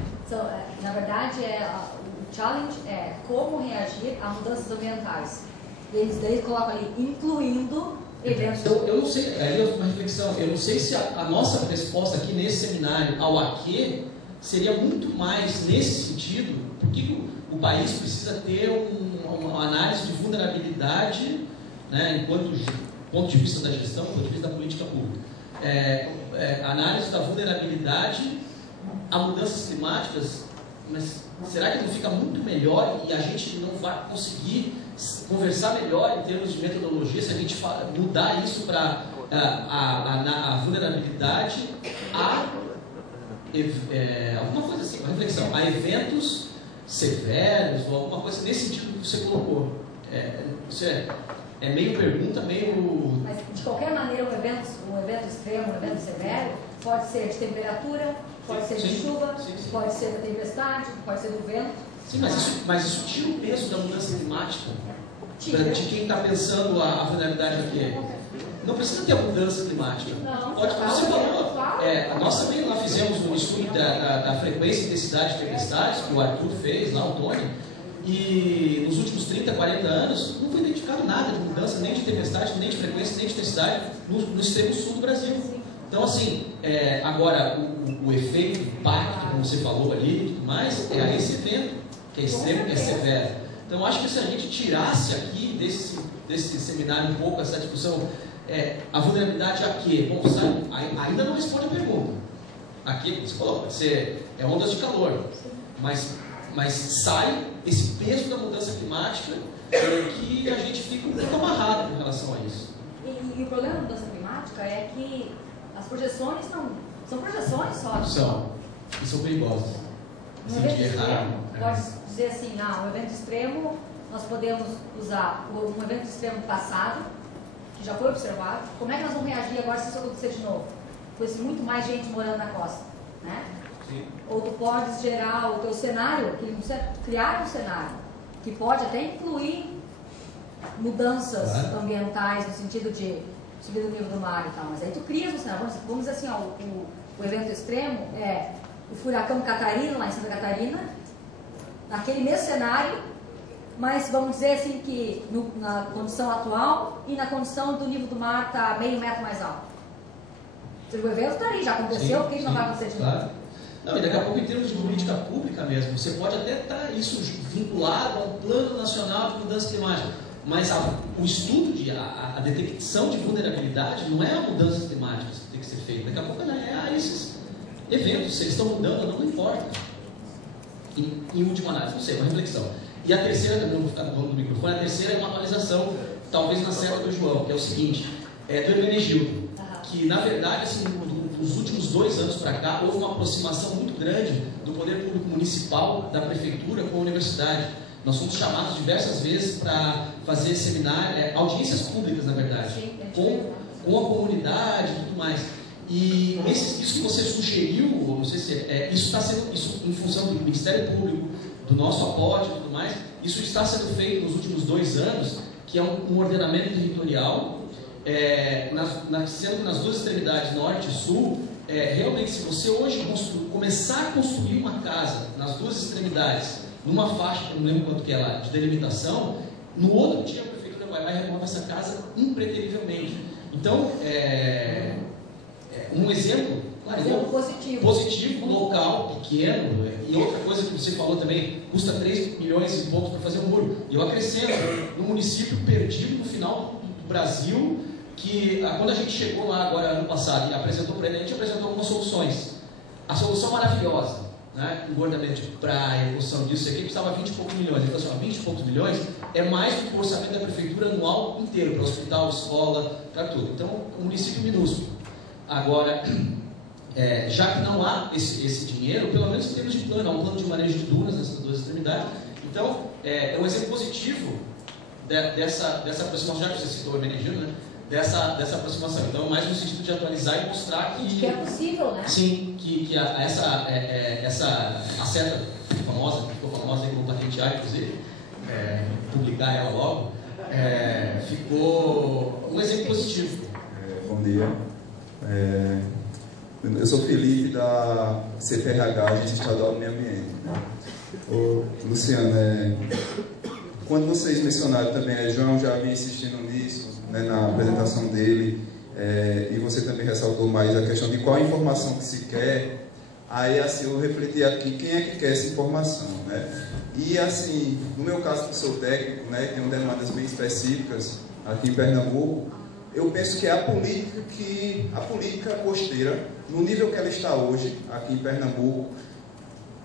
Na verdade, o challenge é como reagir a mudanças ambientais. Eles colocam ali, incluindo eventos. Eu não sei, aí é uma reflexão, eu não sei se a nossa resposta aqui nesse seminário ao aqui seria muito mais nesse sentido, porque o país precisa ter uma análise de vulnerabilidade, né, enquanto ponto de vista da gestão, ponto de vista da política pública. Análise da vulnerabilidade a mudanças climáticas, mas será que não fica muito melhor e a gente não vai conseguir conversar melhor em termos de metodologia se a gente mudar isso para a vulnerabilidade a alguma coisa assim, uma reflexão, a eventos severos ou alguma coisa nesse sentido que você colocou. É meio pergunta, meio... Mas, de qualquer maneira, um evento extremo, um evento severo, pode ser de temperatura, pode ser de chuva, pode ser da tempestade, pode ser do vento. Sim, mas isso tira o peso da mudança climática de quem está pensando a vulnerabilidade aqui. Não precisa ter a mudança climática. Não, pode, como você falou, nós também lá fizemos um estudo da frequência e intensidade de tempestades, que o Arthur fez, lá o Tony, e nos últimos 30, 40 anos não foi identificado nada de mudança, nem de tempestade, nem de frequência, nem de intensidade no extremo sul do Brasil. Então, assim, agora o efeito, o impacto, como você falou ali e tudo mais, é a esse evento, que é extremo, que é severo. Então, eu acho que se a gente tirasse aqui desse seminário um pouco essa discussão, a vulnerabilidade a quê? Bom, sabe, ainda não responde a pergunta. Aqui, você falou, pode ser ondas de calor, mas sai esse peso da mudança climática que a gente fica um pouco amarrado com relação a isso. E o problema da mudança climática é que as projeções são projeções só. E são perigosas. Um evento extremo, pode dizer assim, um evento extremo, nós podemos usar um evento extremo passado, que já foi observado, como é que nós vamos reagir agora se isso acontecer de novo? Com muito mais gente morando na costa, né? Sim. Ou tu podes gerar o teu cenário, criar um cenário que pode até incluir mudanças ambientais no sentido de subir do nível do mar e tal, mas aí tu crias um cenário. Vamos dizer assim, ó, o evento extremo é o furacão Catarina, lá em Santa Catarina, naquele mesmo cenário, mas vamos dizer assim que na condição atual e na condição do nível do mar está meio metro mais alto. O evento está aí, já aconteceu, por que não vai acontecer de novo? Não, e daqui a pouco, em termos de política pública mesmo, você pode até estar isso vinculado ao Plano Nacional de Mudança Climática, mas o estudo, a detecção de vulnerabilidade não é a mudança climática que tem que ser feita. Daqui a pouco é esses eventos, se eles estão mudando, não importa. Em última análise, não sei, uma reflexão. E a terceira, não vou ficar no do microfone, a terceira é uma atualização, talvez na célula do João, que é o seguinte, do Hermenegildo, que na verdade, assim, nos últimos 2 anos para cá, houve uma aproximação muito grande do poder público municipal, da prefeitura com a universidade. Nós fomos chamados diversas vezes para fazer seminário, audiências públicas, na verdade, com a comunidade e tudo mais. E isso que você sugeriu, não sei se isso está sendo, isso em função do Ministério Público, do nosso aporte e tudo mais, isso está sendo feito nos últimos 2 anos, que é um ordenamento territorial, sendo que nas 2 extremidades, norte e sul, realmente, se você hoje começar a construir uma casa nas 2 extremidades, numa faixa, eu não lembro quanto que é lá, de delimitação, no outro dia a prefeitura vai remover essa casa impreterivelmente. Então, um exemplo, claro, positivo, local, pequeno, e outra coisa que você falou também, custa 3 milhões e poucos para fazer um muro. E eu acrescento, no município perdido no final do Brasil, que quando a gente chegou lá agora, ano passado, e apresentou para ele, a gente apresentou algumas soluções. A solução maravilhosa, né? Engordamento de praia, evolução disso aqui, custava 20 e poucos milhões. Então, assim, 20 e poucos milhões é mais do que o orçamento da prefeitura anual inteiro, para hospital, escola, para tudo. Então, um município minúsculo. Agora, já que não há esse dinheiro, pelo menos em termos de plano, há um plano de manejo de dunas nessas 2 extremidades. Então, é um exemplo positivo dessa aproximação, já que você citou o Hermenegildo, né? Dessa aproximação. Então, mais no sentido de atualizar e mostrar que é possível, né? Sim, que essa seta famosa, que ficou famosa, que eu vou patentear, inclusive, publicar ela logo, ficou um exemplo positivo. Bom dia. Eu sou Felipe, da CPRH, Agência Estadual do Meio Ambiente. Luciano, quando vocês mencionaram também, João já vinha insistindo nisso, né, na apresentação dele, e você também ressaltou mais a questão de qual informação que se quer. Aí, assim, eu refleti aqui, quem é que quer essa informação, né? E, assim, no meu caso, que sou técnico, né, tenho demandas bem específicas aqui em Pernambuco, eu penso que é a política costeira, no nível que ela está hoje, aqui em Pernambuco,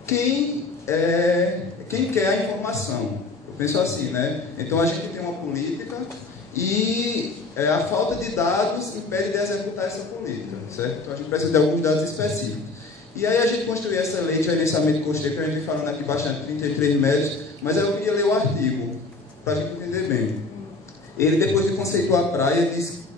quem quer a informação. Eu penso assim, né? Então, a gente tem uma política e a falta de dados impede de executar essa política, certo? Então, a gente precisa de alguns dados específicos. E aí a gente construiu essa lei de gerenciamento costeiro, que a gente vem falando aqui bastante, 33 metros, mas eu queria ler o artigo, para a gente entender bem. Ele, depois de conceituar a praia,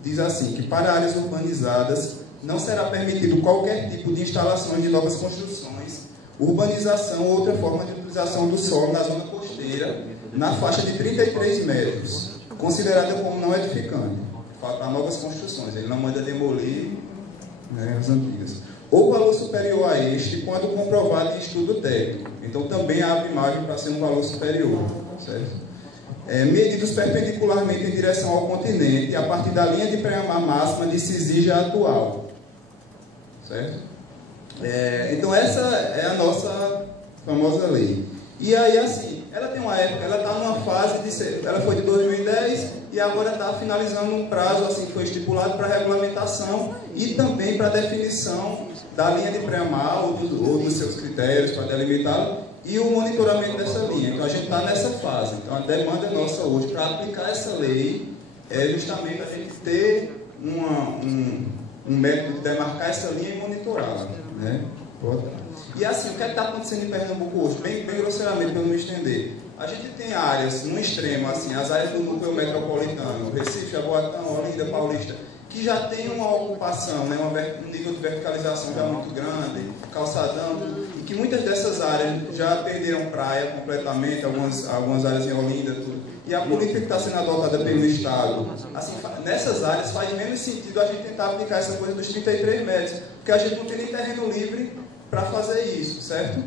diz assim, que para áreas urbanizadas não será permitido qualquer tipo de instalações de novas construções, urbanização ou outra forma de utilização do solo na zona costeira, na faixa de 33 metros, considerada como não edificante, para novas construções. Ele não manda demolir, né, as antigas. Ou valor superior a este, quando comprovado em estudo técnico. Então, também abre margem para ser um valor superior, certo? Medidos perpendicularmente em direção ao continente, a partir da linha de pré-mar máxima de se exige a atual. Certo? Então, essa é a nossa famosa lei. E aí, assim, ela tem uma época, ela está numa fase ela foi de 2010 e agora está finalizando um prazo assim, que foi estipulado para regulamentação e também para definição da linha de pré-mar ou dos seus critérios para delimitá-la e o monitoramento dessa linha. Então, a gente está nessa fase. Então, a demanda nossa hoje para aplicar essa lei é justamente a gente ter um método de demarcar essa linha e monitorá-la, né? E assim, o que está acontecendo em Pernambuco hoje? Bem grosseiramente, para não me estender. A gente tem áreas, no extremo, assim, as áreas do núcleo metropolitano, Recife, Jaboatão, Olinda, Paulista, que já tem uma ocupação, né, um nível de verticalização já muito grande, calçadão, e que muitas dessas áreas já perderam praia completamente, algumas áreas em Olinda, tudo. E a política que está sendo adotada pelo Estado, assim, nessas áreas faz menos sentido a gente tentar aplicar essa coisa dos 33 metros, porque a gente não tem nem terreno livre para fazer isso, certo?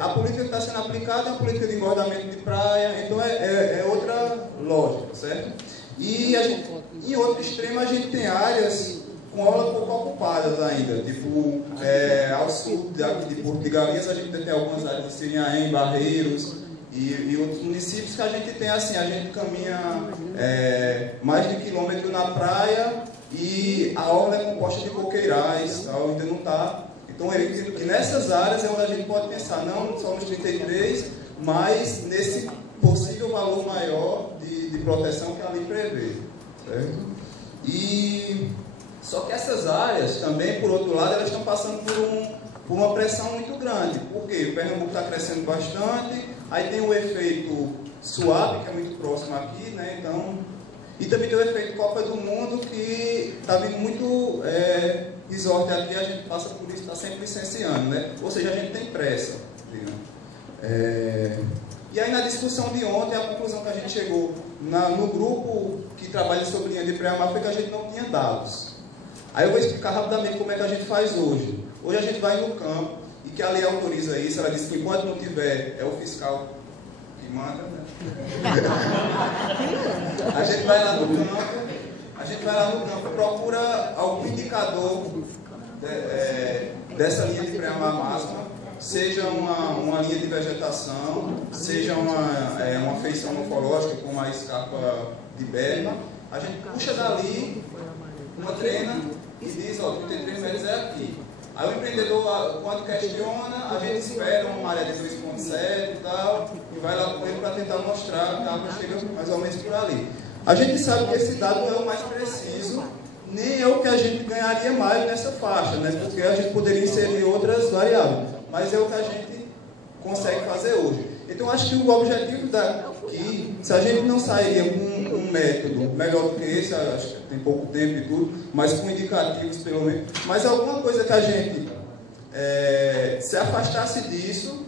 A política que está sendo aplicada é a política de engordamento de praia, então é outra lógica, certo? E em outro extremo a gente tem áreas com orla pouco ocupadas ainda, tipo ao sul de Porto de Galinhas a gente tem algumas áreas de Sirinhaém, Barreiros e outros municípios que a gente tem assim, a gente caminha mais de 1 quilômetro na praia e a orla é composta de coqueirais, tal, ainda não está. Então eu entendo que nessas áreas é onde a gente pode pensar, não só nos 33, mas nesse possível valor maior de proteção que a lei prevê, certo? E só que essas áreas também, por outro lado, elas estão passando por uma pressão muito grande. Por quê? O Pernambuco está crescendo bastante, aí tem o efeito SUAP, que é muito próximo aqui, né? Então, e também tem o efeito Copa do Mundo, que está vindo muito resort aqui, a gente passa por isso, está sempre licenciando, né? Ou seja, a gente tem pressa. E aí na discussão de ontem, a conclusão que a gente chegou no grupo que trabalha sobre linha de pré-mar foi que a gente não tinha dados. Aí eu vou explicar rapidamente como é que a gente faz hoje. Hoje a gente vai no campo, e que a lei autoriza isso, ela diz que enquanto não tiver, é o fiscal que manda, né? A gente vai lá no campo, procura algum indicador dessa linha de pré-mar máxima, seja uma linha de vegetação, seja uma feição morfológica, como a escarpa de berma. A gente puxa dali uma trena e diz, ó, 33 metros é aqui. Aí o empreendedor, quando questiona, a gente espera uma maré de 2,7 e tal, e vai lá com ele para tentar mostrar que a água chega mais ou menos por ali. A gente sabe que esse dado não é o mais preciso, nem é o que a gente ganharia mais nessa faixa, né? Porque a gente poderia inserir outras variáveis, mas é o que a gente consegue fazer hoje. Então, acho que o objetivo daqui, se a gente não sairia com um método melhor do que esse, acho que tem pouco tempo e tudo, mas com indicativos pelo menos, mas alguma coisa que a gente se afastasse disso,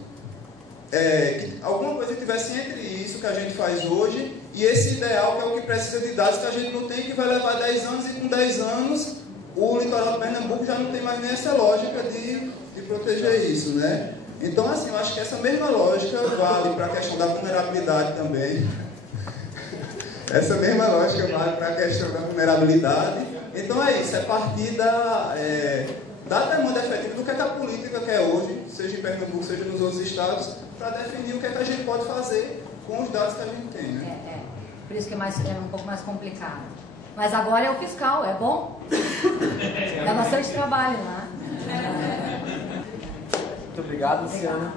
que alguma coisa que tivesse entre isso que a gente faz hoje e esse ideal que é o que precisa de dados que a gente não tem, que vai levar 10 anos, e com 10 anos o litoral de Pernambuco já não tem mais nem essa lógica de proteger isso, né? Então, assim, eu acho que essa mesma lógica vale para a questão da vulnerabilidade também. Essa mesma lógica vale para a questão da vulnerabilidade. Então é isso, é partir da demanda efetiva do que a política quer hoje, seja em Pernambuco, seja nos outros estados, para definir o que a gente pode fazer com os dados que a gente tem, né? Por isso que é um pouco mais complicado. Mas agora é o fiscal, é bom? Dá bastante trabalho lá. Muito obrigado, Luciana.